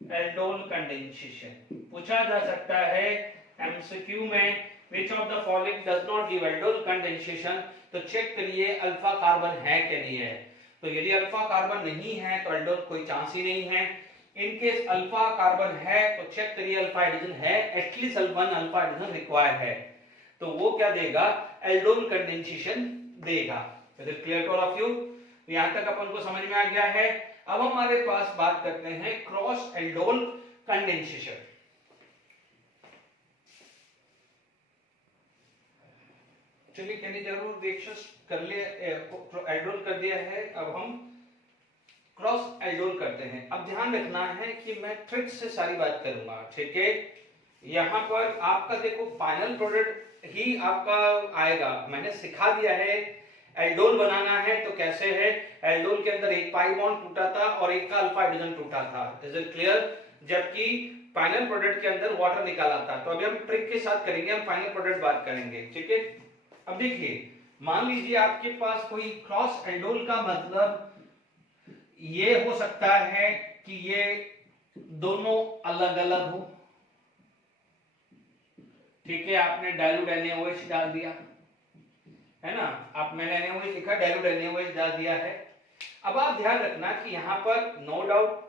aldol condensation. पूछा जा सकता है एमसीक्यू में which of the following does not give aldol condensation, तो चेक करिए अल्फा कार्बन है कि नहीं है। तो यदि अल्फा कार्बन नहीं है तो एल्डोल कोई चांस ही नहीं है। इन केस अल्फा कार्बन है तो चेक करिए अल्फा हाइड्रोजन है, at least one alpha hydrogen required है, तो वो क्या देगा, एल्डोल कंडेंसेशन देगा। Is it clear to all of you? यहां तक अपन को समझ में आ गया है। अब हमारे पास बात करते हैं क्रॉस एल्डोल कंडेंसेशन। चलिए कहने जरूर रिएक्शंस कर ले, एल्डोल कर दिया है, अब हम क्रॉस एल्डोल करते हैं। अब ध्यान रखना है कि मैं ट्रिक से सारी बात करूंगा, ठीक है। यहां पर आपका देखो फाइनल प्रोडक्ट ही आपका आएगा, मैंने सिखा दिया है एल्डोल बनाना है तो कैसे है। एल्डोल के अंदर एक पाई बॉन्ड टूटा था और एक का अल्फा हाइड्रोजन टूटा था, इज इट क्लियर, जबकि फाइनल प्रोडक्ट के अंदर वाटर निकाला था। तो अभी हम ट्रिक के साथ करेंगे, हम फाइनल प्रोडक्ट बात करेंगे, ठीक है। अब देखिए मान लीजिए आपके पास कोई क्रॉस एल्डोल का मतलब ये हो सकता है कि ये दोनों अलग अलग हो, ठीक है। आपने डाइल्यूट NaOH डाल दिया है ना, आप मैंने NaOH लिखा, डाइल्यूट NaOH डाल दिया है। अब आप ध्यान रखना कि यहां पर नो डाउट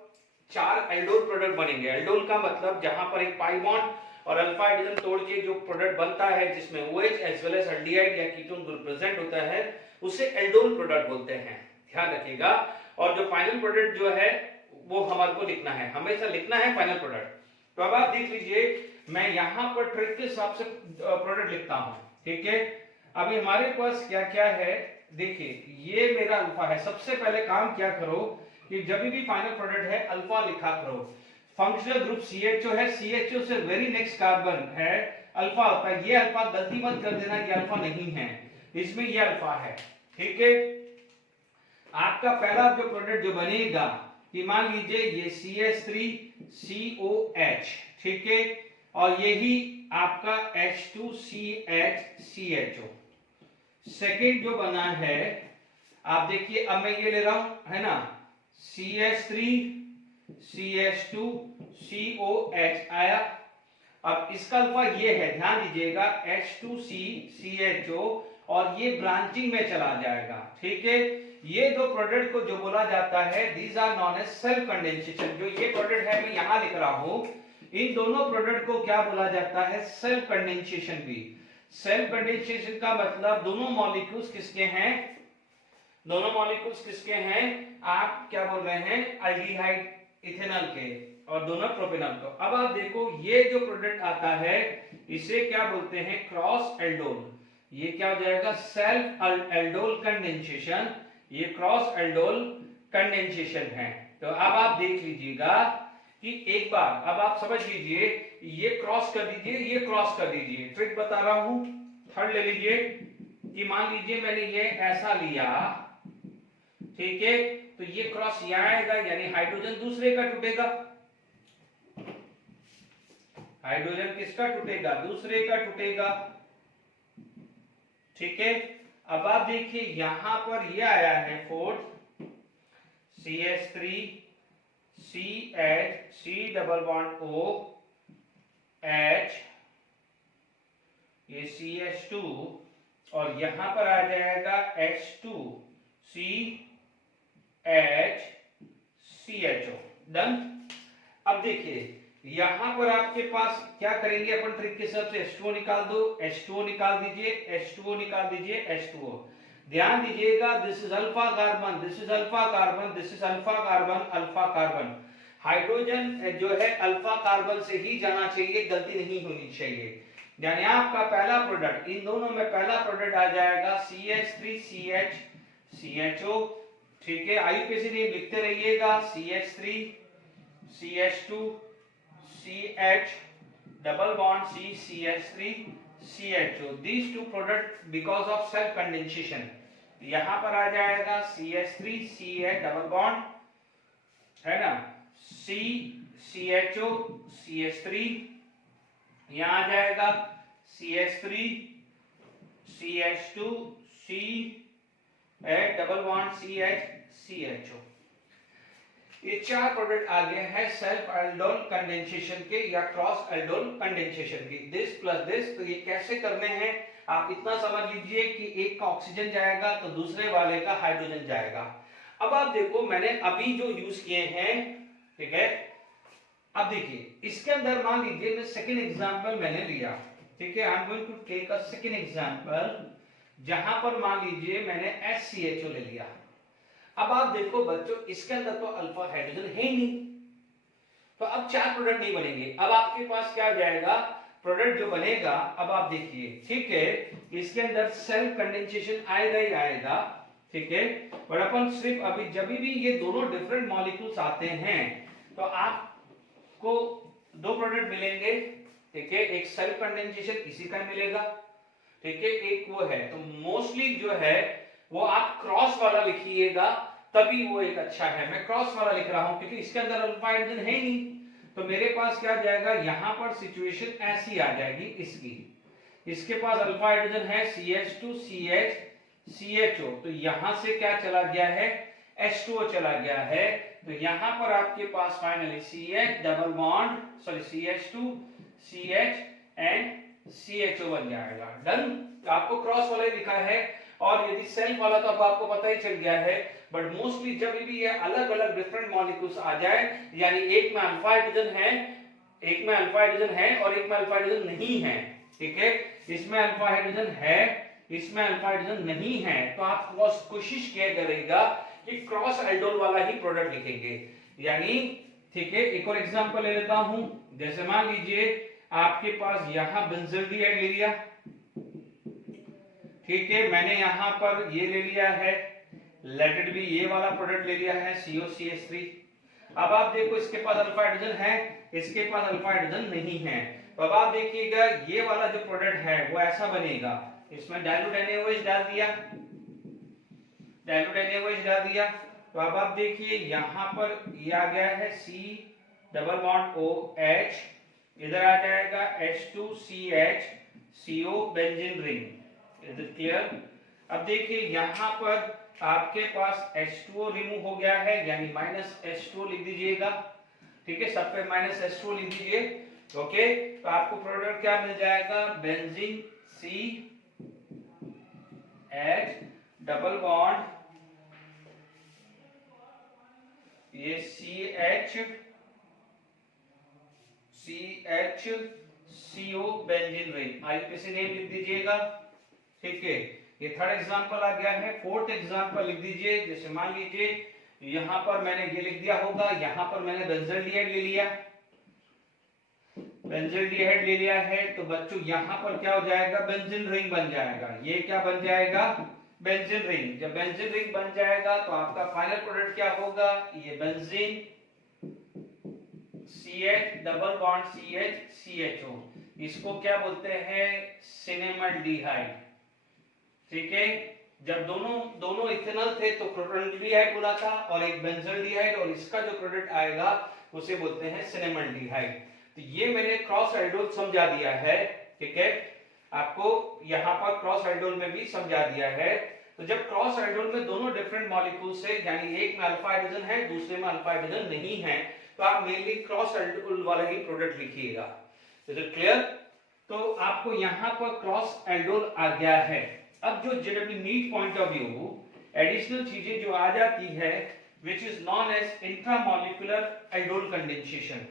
4 एल्डोल प्रोडक्ट बनेंगे। एल्डोल का मतलब जहां पर एक पाई बॉन्ड और अल्फा हाइड्रोजन तोड़ के जो प्रोडक्ट बनता है जिसमें OH as well as aldehyde या कीटोन ग्रुप प्रेजेंट होता है उसे एल्डोल प्रोडक्ट बोलते हैं, ध्यान रखिएगा। और जो फाइनल प्रोडक्ट जो है वो हमारे को लिखना है, हमेशा लिखना है फाइनल प्रोडक्ट। तो अब आप देख लीजिए मैं यहां पर ट्रिक के हिसाब से प्रोडक्ट लिखता हूं, ठीक है। अभी हमारे पास क्या क्या है, देखिए ये मेरा अल्फा है। सबसे पहले काम क्या करो कि जब भी फाइनल प्रोडक्ट है अल्फा लिखा करो। फंक्शनल ग्रुप CHO है, CHO से वेरी नेक्स्ट कार्बन है अल्फा होता है। ये अल्फा गलती मत कर देना, ये अल्फा नहीं है, इसमें ये अल्फा है, ठीक है। आपका पहला जो प्रोडक्ट जो बनेगा कि मान लीजिए ये CH3COH, ठीक है, और यही आपका H2CHCHO। सेकेंड जो बना है आप देखिए, अब मैं ये ले रहा हूं है ना, CH3CH2COH आया। अब इसका अल्फा ये है, ध्यान दीजिएगा H2CCHO, और ये ब्रांचिंग में चला जाएगा, ठीक है। ये दो प्रोडक्ट को जो बोला जाता है these are known as self condensation. जो ये प्रोडक्ट है मैं यहां लिख रहा हूं, इन दोनों प्रोडक्ट को क्या बोला जाता है, सेल्फ कंडेंसेशन भी। सेल्फ कंडेंसेशन का मतलब दोनों मॉलिक्यूल्स किसके हैं, दोनों मॉलिक्यूल्स किसके हैं, आप क्या बोल रहे हैं, एल्डिहाइड इथेनॉल के, और दोनों प्रोपेनॉल को। अब आप देखो ये जो प्रोडक्ट आता है इसे क्या बोलते हैं, क्रॉस एल्डोल। ये क्या हो जाएगा, सेल्फ एल्डोल कंडेंसेशन, ये क्रॉस एल्डोल कंडेंसेशन है। तो अब आप देख लीजिएगा कि एक बार अब आप समझ लीजिए, ये क्रॉस कर दीजिए, ये क्रॉस कर दीजिए। ट्रिक बता रहा हूं, थर्ड ले लीजिए कि मान लीजिए मैंने ये ऐसा लिया, ठीक है, तो ये क्रॉस यहां आएगा, यानी हाइड्रोजन दूसरे का टूटेगा, हाइड्रोजन किसका टूटेगा, दूसरे का टूटेगा, ठीक है। अब आप देखिए यहां पर ये आया है fourth, CH3 CH C double bond O H, ये CH2 और यहां पर आ जाएगा H2 CH CHO। डन। अब देखिए यहां पर आपके पास क्या करेंगे अपन ट्रिक के हिसाब से H2O निकाल दो, H2O निकाल दीजिए, H2O निकाल दीजिए, H2O। ध्यान दीजिएगा, this is alpha carbon, this is alpha carbon, this is alpha carbon, alpha carbon. Hydrogen जो है अल्फा कार्बन से ही जाना चाहिए, गलती नहीं होनी चाहिए। यानी आपका पहला प्रोडक्ट, इन दोनों में पहला प्रोडक्ट आ जाएगा CH3 CH CHO। ठीक है, आईयूपीएसी नेम लिखते रहिएगा, CH3 CH2 CH double bond C CH3 CHO। These two product because of self condensation। यहां पर आ जाएगा CH3 CH double bond, है ना, C CHO CH3, यहां आ जाएगा CH3 CH2 C double bond CH CHO। ये चार प्रोडक्ट आ गए हैं सेल्फ एल्डोल कंडेंसेशन के या क्रॉस एल्डोल कंडेंसेशन के, दिस प्लस दिस। तो ये कैसे करने हैं आप इतना समझ लीजिए कि एक का ऑक्सीजन जाएगा तो दूसरे वाले का हाइड्रोजन जाएगा। अब आप देखो मैंने अभी जो यूज किए हैं, ठीक है, अब देखिए इसके अंदर मान लीजिए मैं सेकंड एग्जांपल मैंने लिया, ठीक है, I am going to take a second example जहां पर मान लीजिए मैंने HCHO ले लिया। अब आप देखो बच्चों इसके अंदर तो अल्फा हाइड्रोजन है ही नहीं, तो अब चार प्रोडक्ट नहीं बनेंगे। अब आपके पास क्या जाएगा प्रोडक्ट जो बनेगा, अब आप देखिए, ठीक है, इसके अंदर सेल्फ कंडेंसेशन आएगा ही आएगा, ठीक है, पर अपन सिर्फ अभी जब भी ये दोनों डिफरेंट मॉलिक्यूल्स आते हैं तो आपको दो प्रोडक्ट मिलेंगे, ठीक है, एक सेल्फ कंडेंसेशन इसी का मिलेगा, ठीक है, एक वो है। तो मोस्टली जो है वो आप क्रॉस वाला लिखिएगा तभी वो एक अच्छा है। मैं क्रॉस वाला लिख रहा हूं क्योंकि इसके अंदर अल्फा हाइड्रोजन है ही नहीं, तो मेरे पास क्या जाएगा, यहां पर सिचुएशन ऐसी आ जाएगी इसकी, इसके पास अल्फा हाइड्रोजन है CH2 CH CHO, तो यहां से क्या चला गया है H2O चला गया है, तो यहां पर आपके पास finally CH double bond sorry CH2 CH and CHO बन जाएगा। डन। तो आपको क्रॉस वाला ही लिखा है, और यदि सेल्फ वाला तो अब आपको पता ही चल गया है, बट मोस्टली जब भी ये अलग अलग डिफरेंट मॉलिक्यूल्स आ जाए, यानी एक में अल्फा हाइड्रोजन है, एक में अल्फा हाइड्रोजन है और एक में अल्फा हाइड्रोजन नहीं है, ठीक है, इसमें अल्फा हाइड्रोजन है, इसमें अल्फा हाइड्रोजन नहीं है, तो आप कोशिश किया करेगा कि क्रॉस एल्डोल वाला ही प्रोडक्ट लिखेंगे। यानी ठीक है, एक और एग्जांपल ले लेता हूं, जैसे मान लीजिए आपके पास यहां बेंजल्डिहाइड ले लिया, ठीक है, मैंने यहां पर ये ले लिया है, लेट इट बी ये वाला प्रोडक्ट ले लिया है COCH3। अब आप देखो इसके पास अल्फा हाइड्रोजन है, इसके पास अल्फा हाइड्रोजन नहीं है, तो अब आप देखिएगा ये वाला जो प्रोडक्ट है वो ऐसा बनेगा, इसमें डाइल्यूट NaOH डाल दिया, डाइल्यूट NaOH डाल दिया, तो अब आप देखिए यहां पर ये आ गया है C डबल बॉन्ड OH, इधर आ जाएगा H2CH CO benzene ring. Is it clear? अब देखिए यहां पर आपके पास H2O रिमूव हो गया है, यानी -H2O लिख दीजिएगा, ठीक है, सब पे -H2O लिख दीजिए, ओके, तो आपको प्रोडक्ट क्या मिल जाएगा, benzene C H double bond ये CH CO benzene ring, IUPAC name लिख दीजिएगा, ठीक है, ये थर्ड एग्जांपल आ गया है। फोर्थ एग्जांपल लिख दीजिए, जैसे मान लीजिए यहां पर मैंने ये लिख दिया होगा, यहां पर मैंने बेंजल्डिहाइड ले लिया, बेंजल्डिहाइड ले लिया है, तो बच्चों यहां पर क्या हो जाएगा, बेंजीन रिंग बन जाएगा, ये क्या बन जाएगा, बेंजीन रिंग। जब बेंजीन रिंग बन जाएगा तो आपका फाइनल प्रोडक्ट क्या होगा, ये benzene CH double bond CH CHO, इसको क्या बोलते हैं, सिनेमल्डिहाइड, ठीक है। जब दोनों इथेनॉल थे तो प्रोटोनल्डिहाइड बोला था, और एक बेंजल्डिहाइड, और इसका जो प्रोडक्ट आएगा उसे बोलते हैं सिनेमल्डिहाइड। तो ये मैंने क्रॉस एल्डोल समझा दिया है, ठीक है, आपको यहां पर क्रॉस एल्डोल में भी समझा दिया है। तो जब क्रॉस एल्डोल में दोनों डिफरेंट मॉलिक्यूल्स है, यानी एक में अल्फा हाइड्रोजन है दूसरे में अल्फा हाइड्रोजन नहीं है, तो आप मेनली क्रॉस एल्डोल वाला ही प्रोडक्ट लिखिएगा। Is it clear? तो आपको यहाँ पर क्रॉस एल्डोल आ गया है। अब जो generally NEET point of view additional चीजें जो आ जाती है which is known as intramolecular aldol condensation,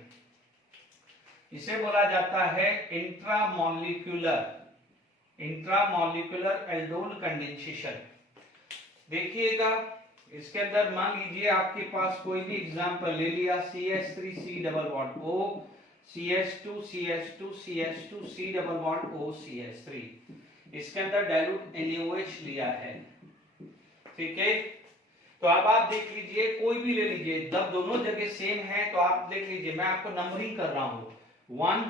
इसे बोला जाता है इंट्रामॉलिक्यूलर एल्डोल कंडेंसेशन। देखिएगा इसके अंदर मान लीजिए आपके पास कोई भी एग्जांपल ले लिया, CH3C double bond O, CH2 CH2 CH2 C double bond O CH3, इसके अंदर डाइल्यूट NaOH लिया है, ठीक है। तो अब आप देख लीजिए कोई भी ले लीजिए, जब दोनों जगह सेम है तो आप देख लीजिए, मैं आपको नंबरिंग कर रहा हूं 1,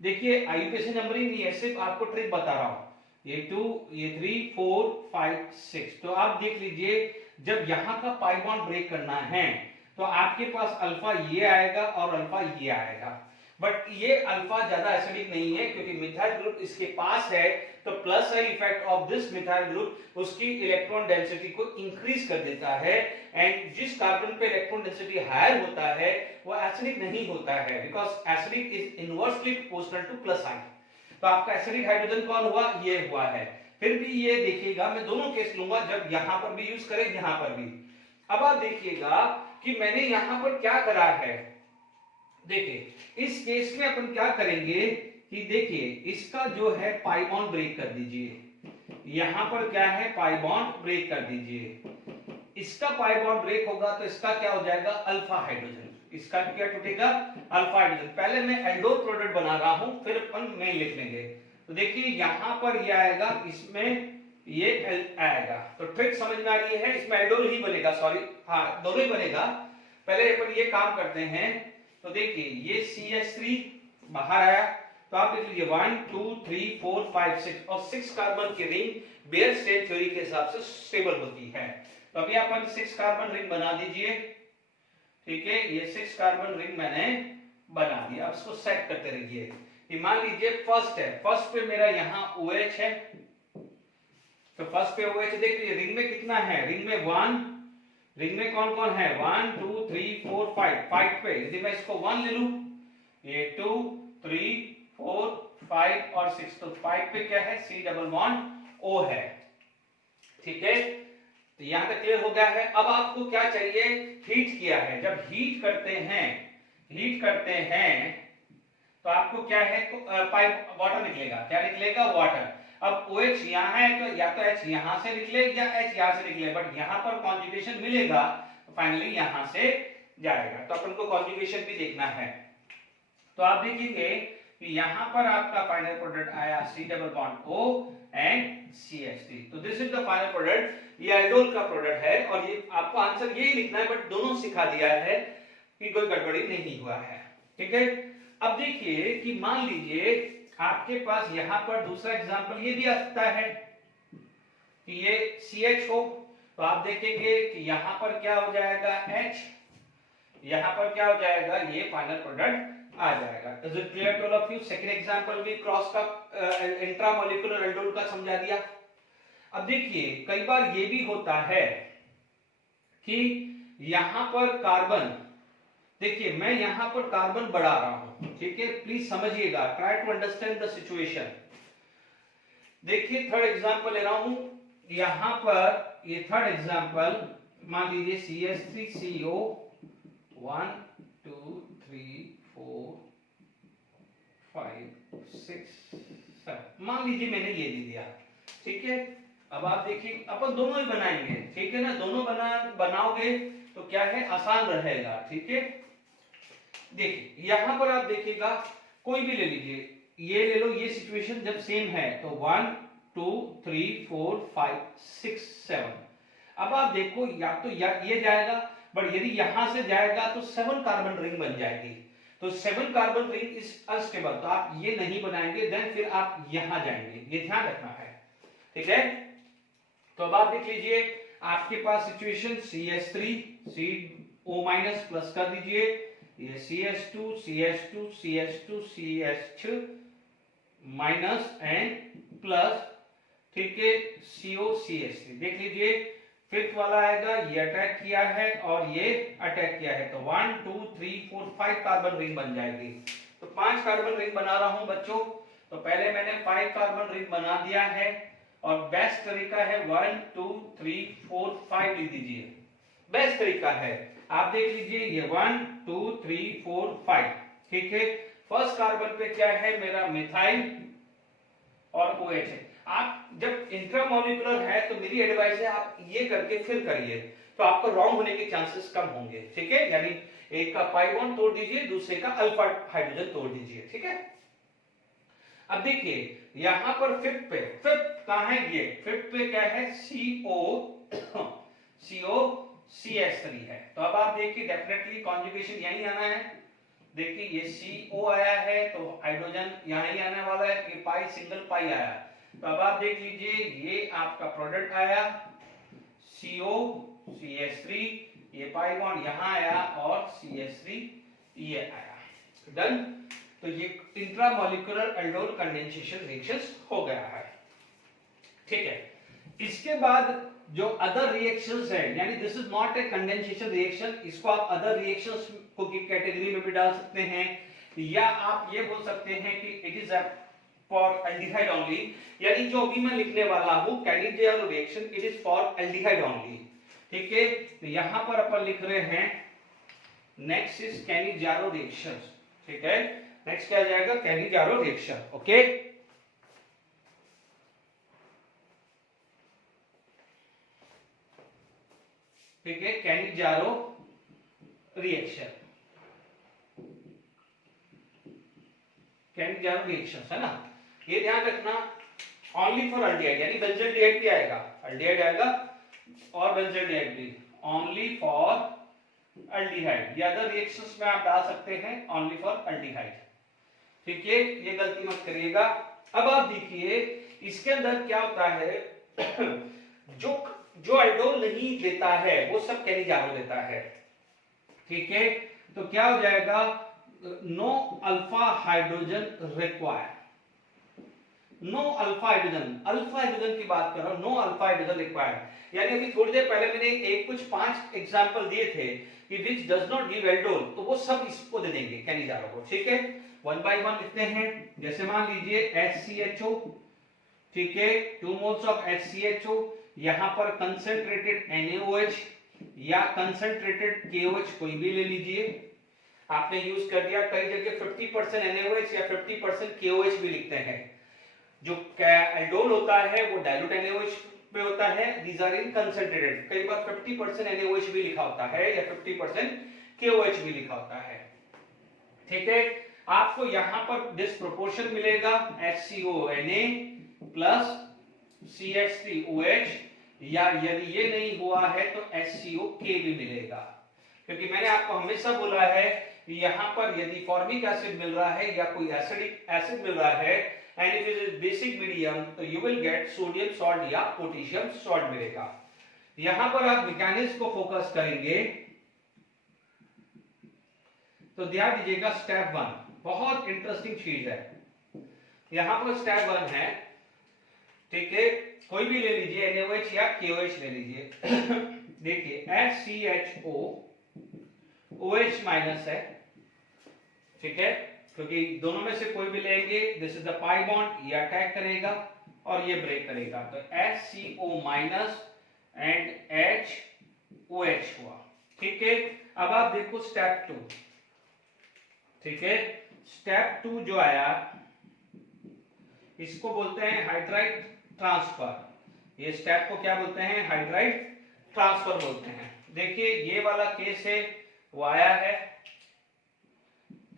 देखिए आईयूपीएसी नंबरिंग नहीं है, सिर्फ आपको ट्रिक बता रहा हूं, ये 2 ये 3 4 5 6। तो आप देख लीजिए जब यहां का पाई बॉन्ड ब्रेक करना है तो आपके पास अल्फा ये आएगा और अल्फा ये आएगा, बट ये अल्फा ज्यादा एसिडिक नहीं है क्योंकि मिथाइल ग्रुप इसके पास है, तो plus sign effect of this methyl group उसकी इलेक्ट्रॉन डेंसिटी को इंक्रीज कर देता है, एंड जिस कार्बन पे इलेक्ट्रॉन डेंसिटी हायर होता है वो एसिडिक नहीं होता है, because acidic is inversely proportional two plus sign. तो आपका एसिडिक हाइड्रोजन कौन हुआ? ये हुआ है। फिर भी ये देखिएगा मैं दोनों केस लूंगा, जब यहां पर भी यूज करें यहां पर भी। अब आप देखिएगा कि मैंने यहां पर क्या करा है, देखिए इस केस में अपन क्या करेंगे कि देखिए इसका जो है पाई बॉन्ड ब्रेक कर दीजिए, यहां पर क्या है पाई बॉन्ड ब्रेक कर दीजिए, इसका पाई बॉन्ड ब्रेक होगा तो इसका क्या हो जाएगा अल्फा हाइड्रोजन, इसका क्या टूटेगा अल्फा हाइड्रोजन। पहले मैं एल्डोल प्रोडक्ट बना रहा हूं फिर अपन मेन लिख लेंगे। तो देखिए यहां पर ये आएगा, इसमें ये आएगा, तो ट्रिक समझ में आ रही है, इसमें एल्डोल ही बनेगा, सॉरी हाँ दोनों ही बनेगा। पहले अपन ये काम करते हैं, तो देखिए ये CH3 बाहर आया, तो आप देख लीजिए 1 2 3 4 5 6 और 6 कार्बन की रिंग बेयर स्टेट थ्योरी के हिसाब से स्टेबल होती है। तो अभी अपन 6 कार्बन रिंग बना दीजिए, ठीक है, ये 6 कार्बन रिंग मैंने बना दिया। अब इसको सेट करते रहिए। ये मान लीजिए फर्स्ट है, फर्स्ट पे मेरा यहाँ OH है, तो फर्स्ट पे OH देख लीजिए, रिंग में कितना है, रिंग में 1, रिंग में कौन कौन है 1 2 3 4 5, 5 पे यदि मैं इसको 1 ले लूं, ये 2 3 4 5 और 6, तो 5 पे क्या है C डबल बॉन्ड O है, ठीक है। तो यहां तक क्लियर हो गया है। अब आपको क्या चाहिए, हीट किया है, जब हीट करते हैं तो आपको क्या है पाइप वाटर निकलेगा, क्या निकलेगा वाटर। अब OH यहाँ है तो या तो H यहाँ से निकले या H यहाँ से निकले, बट यहाँ पर कॉन्जुगेशन मिलेगा तो फाइनली यहाँ से जाएगा, तो अपन को कॉन्जुगेशन भी देखना है। तो आप देखेंगे कि यहाँ पर आपका फाइनल प्रोडक्ट आया C double bond O and CH3, तो this is the final product, ये एल्डोल का प्रोडक्ट है। और ये आपको आंसर यही लिखना है, बट दोनों सिखा दिया है कि कोई गड़बड़ी नहीं हुआ है, ठीक है। अब देखिए कि मान लीजिए आपके पास यहां पर दूसरा एग्जांपल ये भी आ सकता है कि ये CH हो, तो आप देखेंगे कि यहां पर क्या हो जाएगा H, यहां पर क्या हो जाएगा, ये फाइनल प्रोडक्ट आ जाएगा। Is it clear to all of you? Second example भी क्रॉस का इंट्रामॉलिक्यूलर एल्डोल का समझा दिया। अब देखिए कई बार ये भी होता है कि यहां पर कार्बन, देखिए मैं यहां पर कार्बन बढ़ा रहा हूं, ठीक है, प्लीज समझिएगा, try to understand the situation. देखिए थर्ड एग्जांपल ले रहा हूं, यहां पर ये थर्ड एग्जांपल मान लीजिए CH3CO 1 2 3 4 5 6 7, मान लीजिए मैंने ये दे दिया, ठीक है। अब आप देखिए अपन दोनों ही बनाएंगे, ठीक है ना, दोनों बनाओगे तो क्या है आसान रहेगा, ठीक है। देखिए यहां पर आप देखिएगा कोई भी ले लीजिए, ये ले लो, ये सिचुएशन जब सेम है तो 1 2 3 4 5 6 7। अब आप देखो या तो ये जाएगा, बट यदि यहां से जाएगा तो 7 कार्बन रिंग बन जाएगी, तो 7 कार्बन रिंग इज अनस्टेबल, तो आप ये नहीं बनाएंगे, देन फिर आप यहां जाएंगे, ये ध्यान रखना है, ठीक है। तो अब आप देख लीजिए आपके पास situation CH3 CO minus plus कर दीजिए, ये CH2 CH2 CH2 CH minus and plus, ठीक है, COCH3। देख लीजिए फिफ्थ वाला आएगा, ये अटैक किया है और ये अटैक किया है, तो 1 2 3 4 5 कार्बन रिंग बन जाएगी। तो 5 कार्बन रिंग बना रहा हूं बच्चों। तो पहले मैंने 5 कार्बन रिंग बना दिया है और बेस्ट तरीका है 1 2 3 4 5 लिख दीजिए, बेस्ट तरीका है। आप देख लीजिए ये 1 2 3 4 5, ठीक है। फर्स्ट कार्बन पे क्या है मेरा, मिथाइल और OH है। आप जब इंट्रामोलिकुलर है तो मेरी एडवाइस है आप ये करके फिर करिए, तो आपको रॉन्ग होने के चांसेस कम होंगे, ठीक है। यानी एक का पाई बॉन्ड तोड़ दीजिए, दूसरे का अल्फा हाइड्रोजन तोड़ दीजिए, ठीक है। अब देखिए यहां पर फिफ्थ पे, फिफ्थ कहां है, ये फिफ्थ पे क्या है, COCH3 है। तो अब आप देखिए डेफिनेटली कॉन्जुगेशन यही आना है। देखिए ये CO आया है तो हाइड्रोजन यहां ही आने वाला है, ये पाई सिंगल पाई आया। तो अब आप देख लीजिए ये आपका प्रोडक्ट आया COCH3, ये पाई बॉन्ड यहां आया और CH3 ये आया, डन। तो ये इंट्रामोलिकुलर एल्डोल कंडेंसेशन रिएक्शंस हो गया है, ठीक है। इसके बाद जो अदर रिएक्शंस है, यानी this is not a condensation reaction, इसको आप अदर रिएक्शंस को की कैटेगरी में भी डाल सकते हैं, या आप ये बोल सकते हैं कि it is for aldehyde only, यानी जो अभी मैं लिखने वाला हूं Cannizzaro reaction, it is for aldehyde only, ठीक है। तो यहां पर अपन लिख रहे हैं नेक्स्ट इज कैनिजारो रिएक्शन, ठीक है। नेक्स्ट क्या जाएगा, कैनिजारो रिएक्शन, ओके। ठीक है, कैनिजारो रिएक्शन, कैनिजारो रिएक्शन है ना, ये ध्यान रखना। ओनली फॉर अल्डिहाइड, यानी बेंजल्डिहाइड भी आएगा, अल्डिहाइड आएगा और बेंजल्डिहाइड भी, ओनली फॉर अल्डिहाइड। ये अदर रिएक्शंस में आप डाल सकते हैं ओनली फॉर अल्डिहाइड, ठीक है, ये गलती मत करिएगा। अब आप देखिए इसके अंदर क्या होता है, जो एल्डोल नहीं देता है वो सब कैनिजारो देता है, ठीक है। तो क्या हो जाएगा, no alpha hydrogen required, no alpha hydrogen, alpha hydrogen की बात कर रहा हूं, नो अल्फा हाइड्रोजन रिक्वायर्ड। यानी अभी थोड़ी देर पहले मैंने एक कुछ 5 एग्जांपल दिए थे कि which does not give aldol, तो वो सब इसको दे देंगे कैनिजारो को, ठीक है। 1 बाय 1 लिखते हैं। जैसे मान लीजिए HCHO, ठीक है, 2 मोल्स ऑफ HCHO, यहां पर कंसंट्रेटेड NaOH या कंसंट्रेटेड KOH कोई भी ले लीजिए, आपने यूज कर दिया। कई जगह 50% NaOH या 50% KOH भी लिखते हैं। जो एल्डोल होता है वो डाइल्यूट NaOH पे होता है, these are in concentrated, कई बार 50% NaOH भी लिखा होता है या 50% KOH भी लिखा होता है, ठीक है। आपको यहां पर डिस्प्रोपोर्शन मिलेगा, HCONa प्लस CH3OH, या यदि ये नहीं हुआ है तो HCOK भी मिलेगा, क्योंकि मैंने आपको हमेशा बोला है कि यहां पर यदि फॉर्मिक एसिड मिल रहा है या कोई एसिडिक एसिड मिल रहा है and if it is basic medium, तो you will get sodium salt या पोटेशियम सॉल्ट मिलेगा। यहां पर आप मैकेनिज्म को फोकस करेंगे तो ध्यान दीजिएगा, स्टेप 1 बहुत इंटरेस्टिंग चीज है। यहां पर स्टेप 1 है, ठीक है, कोई भी ले लीजिए, NaOH या KOH ले लीजिए। देखिए HCHO OH माइनस है, ठीक है, क्योंकि दोनों में से कोई भी लेंगे, this is the pi bond, ये अटैक करेगा और ये ब्रेक करेगा, तो HCO माइनस एंड HOH हुआ, ठीक है। अब आप देखो स्टेप 2, ठीक है, स्टेप 2 जो आया इसको बोलते हैं हाइड्राइड ट्रांसफर। ये स्टेप को क्या बोलते हैं, हाइड्राइड ट्रांसफर बोलते हैं। देखिए ये वाला केस है, वो आया है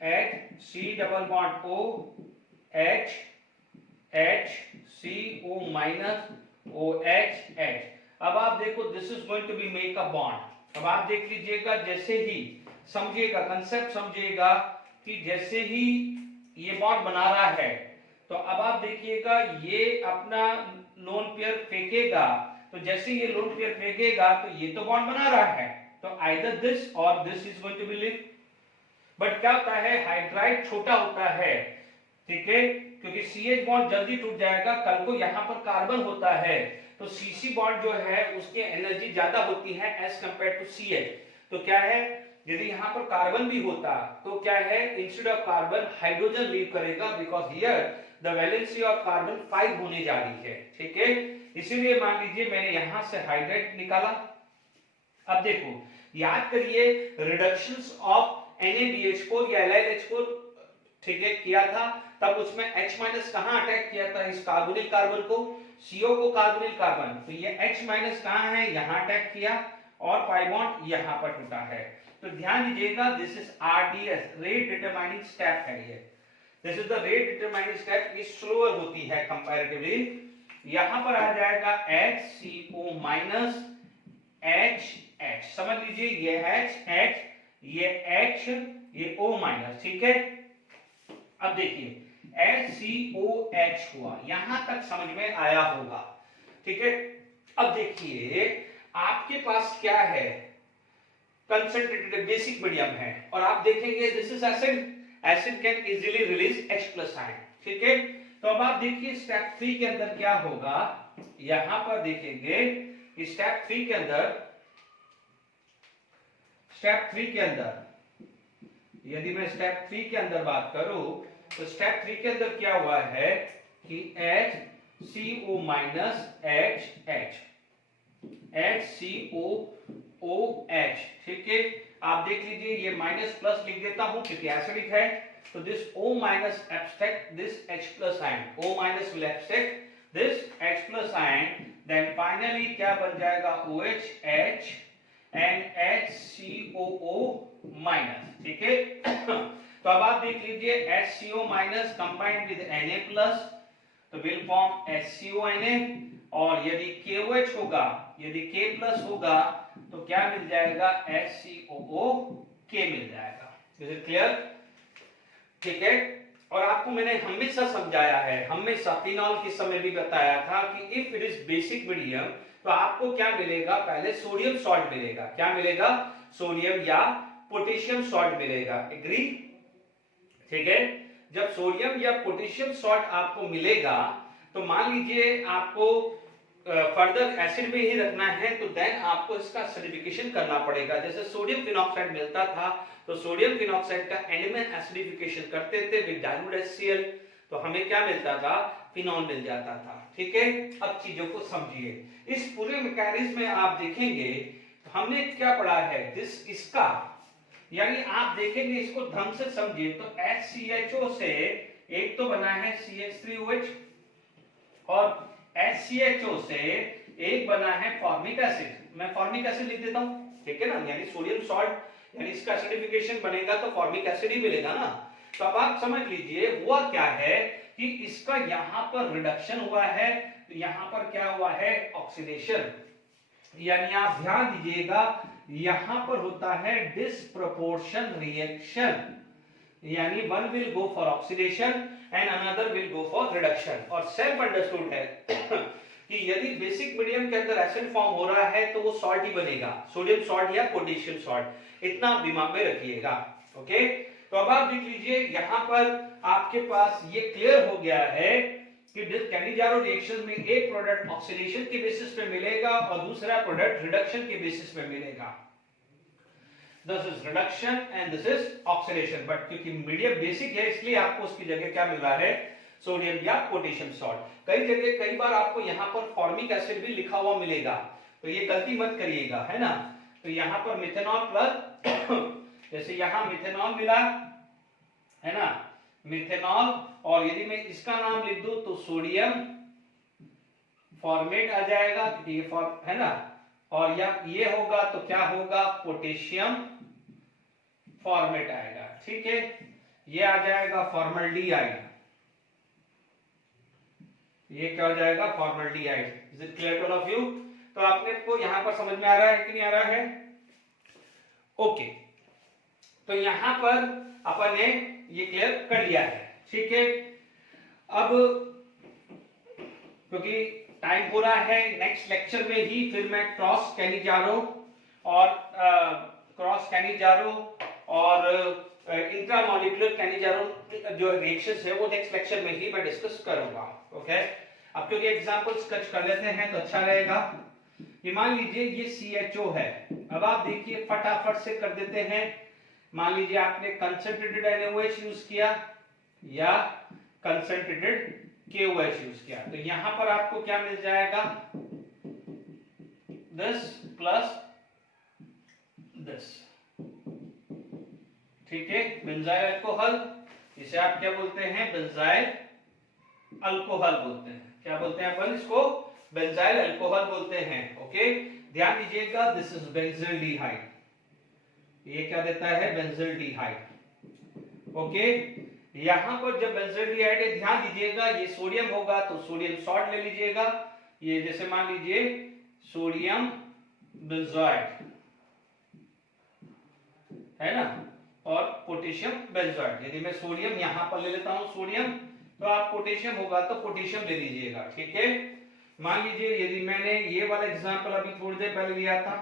HC double bond O H HCO minus OH H। अब आप देखो this is going to be make a bond. अब आप देख लीजिएगा, जैसे ही समझिएगा, कंसेप्ट समझिएगा कि जैसे ही ये बॉन्ड बना रहा है, तो अब आप देखिएगा ये अपना लोन पेयर फेंकेगा, तो जैसे ये लोन पेयर फेंकेगा तो ये तो बॉन्ड बना रहा है, तो आइदर दिस और this is going to be lift. But क्या होता है, हाइड्राइड छोटा होता है, ठीक है, क्योंकि CH बॉन्ड जल्दी टूट जाएगा। कल को यहाँ पर कार्बन होता है तो CC बॉन्ड जो है उसकी एनर्जी ज्यादा होती है एज कंपेयर टू CH। तो क्या है, यदि यहाँ पर कार्बन भी होता तो क्या है, instead of carbon hydrogen leave करेगा, because here the valency of carbon 5 होने जा रही है। ठीक है, इसीलिए मान लीजिए मैंने यहां से हाइड्रेट निकाला। अब देखो, याद करिए रिडक्शंस ऑफ NaBH4 या LiLH4, ठीक है, किया था, तब उसमें H माइनस कहां अटैक किया था, इस कार्बोनिल कार्बन को, CO को कार्बोनिल कार्बन, तो ये H माइनस कहां है, यहां अटैक किया, और पाई बॉन्ड यहां पर टूटा है। तो ध्यान दीजिएगा, this is RDS, rate determining step है ये। This is the rate determining step, ये स्लोअर होती है कंपैरेटिवली। यहां पर आ जाएगा HCO माइनस HH, समझ लीजिए, ये H, ये H, ये O माइनस। ठीक है, अब देखिए HCOH हुआ, यहां तक समझ में आया होगा। ठीक है, अब देखिए आपके पास क्या है, कंसंट्रेटेड बेसिक मीडियम है, और आप देखेंगे this is acid, acid can easily release H+ ion. ठीक है, तो अब आप देखिए स्टेप 3 के अंदर क्या होगा, यहां पर देखेंगे स्टेप 3 के अंदर, स्टेप 3 के अंदर, यदि मैं स्टेप 3 के अंदर बात करूं तो स्टेप 3 के अंदर क्या हुआ है कि HCO माइनस HH, HCOOH। ठीक है, आप देख लीजिए, ये माइनस प्लस लिख देता हूं क्योंकि एसिडिक है, तो this O minus abstract this H+ ion, O minus will abstract this H+ ion, then finally क्या बन जाएगा, OH and HCOO माइनस। ठीक है, तो अब आप देख लीजिए HCO minus combined with Na+, तो विल फॉर्म HCONa, और यदि KOH होगा, यदि K+ होगा तो क्या मिल जाएगा, HCOOK मिल जाएगा। Is it clear? ठीक है, और आपको मैंने हमेशा समझाया है, हमेशा फिनॉल के समय भी बताया था कि if it is basic medium तो आपको क्या मिलेगा, पहले सोडियम सॉल्ट मिलेगा। क्या मिलेगा, सोडियम या पोटेशियम सॉल्ट मिलेगा। एग्री? ठीक है, जब सोडियम या पोटेशियम सॉल्ट आपको मिलेगा तो मान लीजिए आपको फर्दर एसिड में ही रखना है, तो देन आपको इसका एसिडिफिकेशन करना पड़ेगा। जैसे सोडियम फिनॉक्साइड मिलता था तो सोडियम फिनॉक्साइड का एनिमल एसिडिफिकेशन करते थे विद डाइल्यूट HCl, तो हमें क्या मिलता था, फिनॉल मिल जाता था। ठीक है, अब चीजों को समझिए, इस पूरे मैकेनिज्म में आप देखेंगे हमने क्या पढ़ा है, दिस इसका, यानी आप देखेंगे इसको ढंग से समझिए, तो HCHO से एक तो बना है CH3OH, और HCHO से एक बना है फॉर्मिक एसिड, मैं फॉर्मिक एसिड लिख देता हूं। ठीक है ना, यानी सोडियम सॉल्ट, यानी इसका एसिडिफिकेशन बनेगा तो फॉर्मिक एसिड ही मिलेगा ना। तो अब आप समझ लीजिए हुआ क्या है कि इसका यहां पर रिडक्शन हुआ है, तो यहां पर क्या हुआ है, ऑक्सीडेशन, यानी आप ध्यान दीजिएगा यहां पर होता है डिसप्रोपोर्शन रिएक्शन, यानी one will go for oxidation and another will go for reduction. और सेल्फ अंडरस्टूड है कि यदि बेसिक मीडियम के अंदर एसिड फॉर्म हो रहा है तो वो सॉल्ट ही बनेगा, सोडियम सॉल्ट या पोटेशियम सॉल्ट, इतना आप दिमाग में रखिएगा। ओके, तो अब आप देख लीजिए यहां पर आपके पास ये क्लियर हो गया है कि कैनिजारो रिएक्शन में एक प्रोडक्ट ऑक्सीडेशन के बेसिस पे मिलेगा और दूसरा प्रोडक्ट रिडक्शन के बेसिस पे मिलेगा। This is reduction and this is oxidation, but क्योंकि मीडियम बेसिक है इसलिए आपको उसकी जगह क्या मिल रहा है, सोडियम या पोटेशियम सॉल्ट। कई जगह कई बार आपको यहाँ पर फॉर्मिक एसिड भी लिखा हुआ मिलेगा, तो ये गलती मत करिएगा, है ना। तो यहाँ पर मिथेनॉल प्लस, जैसे यहाँ मिथेनॉल मिला है ना, मिथेनॉल, और यदि मैं इसका नाम लिख दूं तो सोडियम फॉर्मेट आ जाएगा, ये है ना, और या ये होगा तो क्या होगा, पोटेशियम फॉर्मेट आएगा। ठीक है, ये आ जाएगा फॉर्मल्डिहाइड, ये क्या हो जाएगा, formaldehyde. Is it clear to all of you? तो आपने को यहां पर समझ में आ रहा है कि नहीं आ रहा है? ओके, तो यहां पर अपन ने ये क्लियर कर लिया है। ठीक है, अब क्योंकि टाइम पूरा है, नेक्स्ट लेक्चर में ही फिर मैं क्रॉस कैनिजारो और इंट्रामॉलिक्यूलर कैनिजारोन जो रिएक्शंस है वो नेक्स्ट लेक्चर में ही मैं डिस्कस करूंगा। ओके, अब क्योंकि एग्जांपल स्केच कर लेते हैं तो अच्छा रहेगा। ये मान लीजिए ये CHO है। अब आप देखिए फटाफट से कर देते हैं। मान लीजिए आपने कंसंट्रेटेड NaOH यूज किया या कंसंट्रेटेड KOH यूज किया, तो यहां पर आपको क्या मिल जाएगा, 10 प्लस 10, ठीक है, बेंजाइल अल्कोहल। इसे आप क्या बोलते हैं, बेंजाइल अल्कोहल बोलते हैं। क्या बोलते हैं अपन इसको, बेंजाइल अल्कोहल बोलते हैं। ओके, ध्यान दीजिएगा, दिस इज बेंजील्डिहाइड। ये क्या देता है, बेंजील्डिहाइड। ओके, यहां पर जब बेंजील्डिहाइड है, ध्यान दीजिएगा ये सोडियम होगा तो सोडियम सॉल्ट ले लीजिएगा। ये जैसे मान लीजिए सोडियम बेंजोएट है ना, और पोटेशियम बेंजोएट। यदि मैं सोडियम यहां पर ले लेता हूं सोडियम, तो आप पोटेशियम होगा तो पोटेशियम ले लीजिएगा। ठीक है, मान लीजिए यदि मैंने ये वाला एग्जांपल अभी थोड़ी देर पहले लिया था,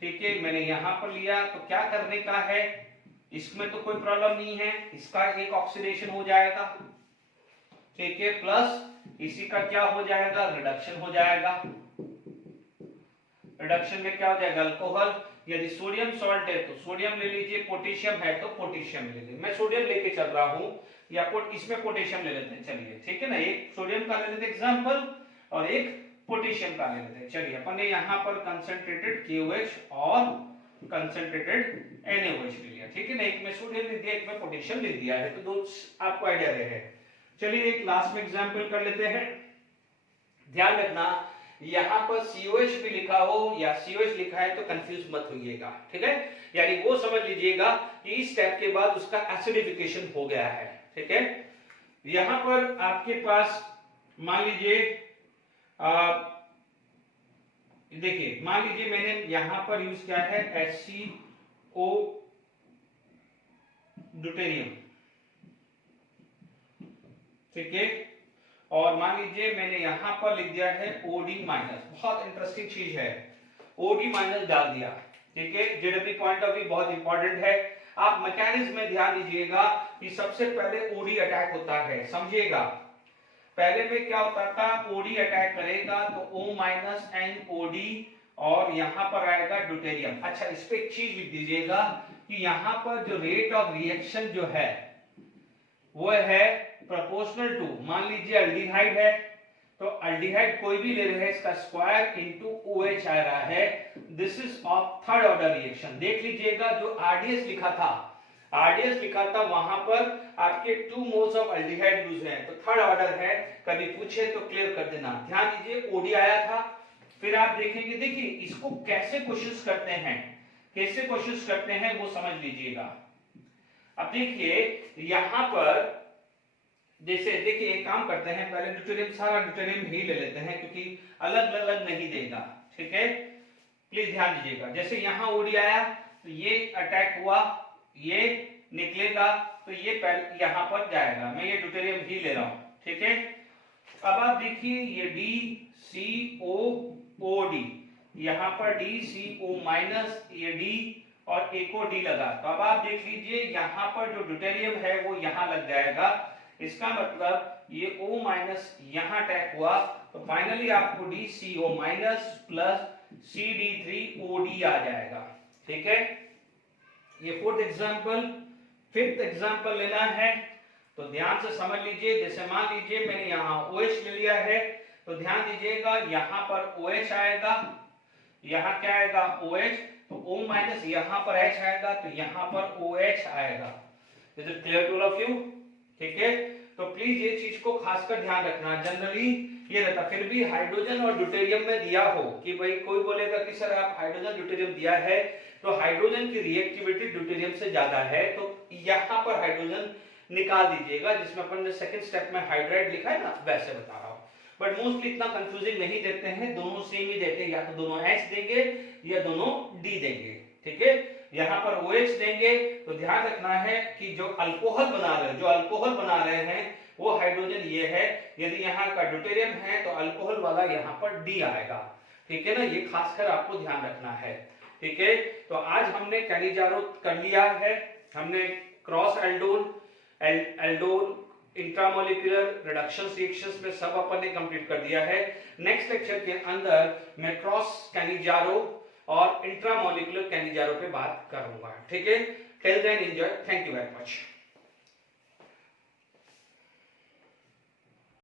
ठीक है, मैंने यहां पर लिया, तो क्या करने का है, इसमें तो कोई प्रॉब्लम नहीं है, इसका एक ऑक्सीडेशन हो जाएगा, ठीक है, प्लस इसी का क्या हो जाएगा, रिडक्शन हो जाएगा। रिडक्शन में क्या हो जाएगा, अल्कोहल। यदि सोडियम सॉल्ट है तो सोडियम ले लीजिए, पोटेशियम है तो पोटेशियम ले लीजिए। मैं सोडियम लेके चल रहा हूं, या इसमें पोटेशियम ले लेते हैं, चलिए, ठीक है ना, एक सोडियम का ले लेते हैं एग्जांपल और एक पोटेशियम का ले लेते हैं। चलिए, अपन ने यहां पर कंसंट्रेटेड KOH और कंसंट्रेटेड NaOH ले लिया, ठीक है ना, एक में सोडियम ले दिया, एक में पोटेशियम ले दिया है, तो दो आपको आइडिया रहे। चलिए एक लास्ट में एग्जांपल कर लेते हैं। ध्यान रखना, यहां पर COH भी लिखा हो या COH लिखा है तो कंफ्यूज मत होइएगा, ठीक है, यानी वो समझ लीजिएगा कि इस स्टेप के बाद उसका एसिडिफिकेशन हो गया है। ठीक है, यहां पर आपके पास मान लीजिए देखिए, मान लीजिए मैंने यहां पर यूज किया है HCO ड्यूटेरियम, ठीक है, और मान लीजिए मैंने यहां पर लिख दिया है OD माइनस। बहुत इंटरेस्टिंग चीज है, OD माइनस डाल दिया, ठीक है, जेडब्ल्यू पॉइंट ऑफ व्यू बहुत इंपॉर्टेंट है। आप मैकेनिज्म में ध्यान दीजिएगा कि सबसे पहले OD अटैक होता है, समझिएगा। पहले में क्या होता था, OD अटैक करेगा तो O माइनस NOD और यहां पर आएगा ड्यूटेरियम। अच्छा, इस पे एक चीज लिख दीजिएगा कि यहां पर जो रेट ऑफ रिएक्शन जो है वो है प्रोपोर्शनल टू, मान लीजिए अल्डिहाइड है तो अल्डिहाइड कोई भी ले रहे हैं, इसका स्क्वायर इनटू OH आ रहा है, this is of third order reaction. देख लीजिएगा जो RDS लिखा था वहां पर आपके 2 मोल्स ऑफ अल्डिहाइड यूज हैं, तो थर्ड ऑर्डर है, कभी पूछे तो क्लियर कर देना। ध्यान दीजिए OD आया था, फिर आप देखेंगे, देखिए इसको कैसे कोशिश करते हैं वो समझ लीजिएगा। अब देखिए यहां पर जैसे देखिए एक काम करते हैं, पहले ड्यूटेरियम, सारा ड्यूटेरियम ही ले लेते हैं क्योंकि अलग अलग नहीं देगा, ठीक है, प्लीज ध्यान दीजिएगा। जैसे यहां OD आया तो ये अटैक हुआ, ये निकलेगा तो ये पहले यहां पर जाएगा, मैं ये ड्यूटेरियम ही ले रहा हूं, ठीक है। अब आप देखिए ये DCOOD, यहां पर DCO माइनस, ये D और एक को D लगा, तो अब आप देख लीजिए यहां पर जो ड्यूटेरियम है वो यहां लग जाएगा, इसका मतलब ये O माइनस यहां अटैक हुआ, तो फाइनली आपको DCO माइनस प्लस CD3OD आ जाएगा, ठीक है। ये फोर्थ एग्जांपल। फिफ्थ एग्जांपल लेना है तो ध्यान से समझ लीजिए। जैसे मान लीजिए मैंने यहां OH ले लिया है, तो ध्यान दीजिएगा यहां पर OH आएगा, यहां क्या आएगा OH, तो O माइनस यहां पर H आएगा तो यहां पर OH आएगा। Is it clear to all of you? ठीक है, तो प्लीज ये चीज को खासकर ध्यान रखना। जनरली ये रहता, फिर भी हाइड्रोजन और ड्यूटेरियम में दिया हो कि भाई कोई बोलेगा कि सर आप हाइड्रोजन ड्यूटेरियम दिया है तो हाइड्रोजन की रिएक्टिविटी ड्यूटेरियम से ज्यादा है, तो यहां पर हाइड्रोजन निकाल दीजिएगा, जिसमें अपन ने सेकंड स्टेप में हाइड्राइड लिखा है ना, वैसे बता रहा हूं। बट मोस्टली इतना कंफ्यूजिंग नहीं देते हैं, दोनों सेम ही देते हैं, या तो दोनों H देंगे या दोनों D देंगे, ठीक है। यहां पर OH देंगे तो ध्यान रखना है कि जो अल्कोहल बना रहे हैं वो हाइड्रोजन ये है, यदि यहाँ का ड्यूटेरियम है तो अल्कोहल वाला यहाँ पर D आएगा, ठीक है ना, ये खासकर आपको ध्यान रखना है। ठीक है, तो आज हमने कैनिजारो कर लिया है, हमने cross aldol, aldol, intramolecular reduction reactions में सब अपन ने कंप्लीट कर दिया है। नेक्स्ट लेक्चर के अंदर मैं क्रॉस कैनिजारो और इंट्रामोलिकुलर कैनिजारो पे बात करूंगा। ठीक है, till then enjoy, thank you very much.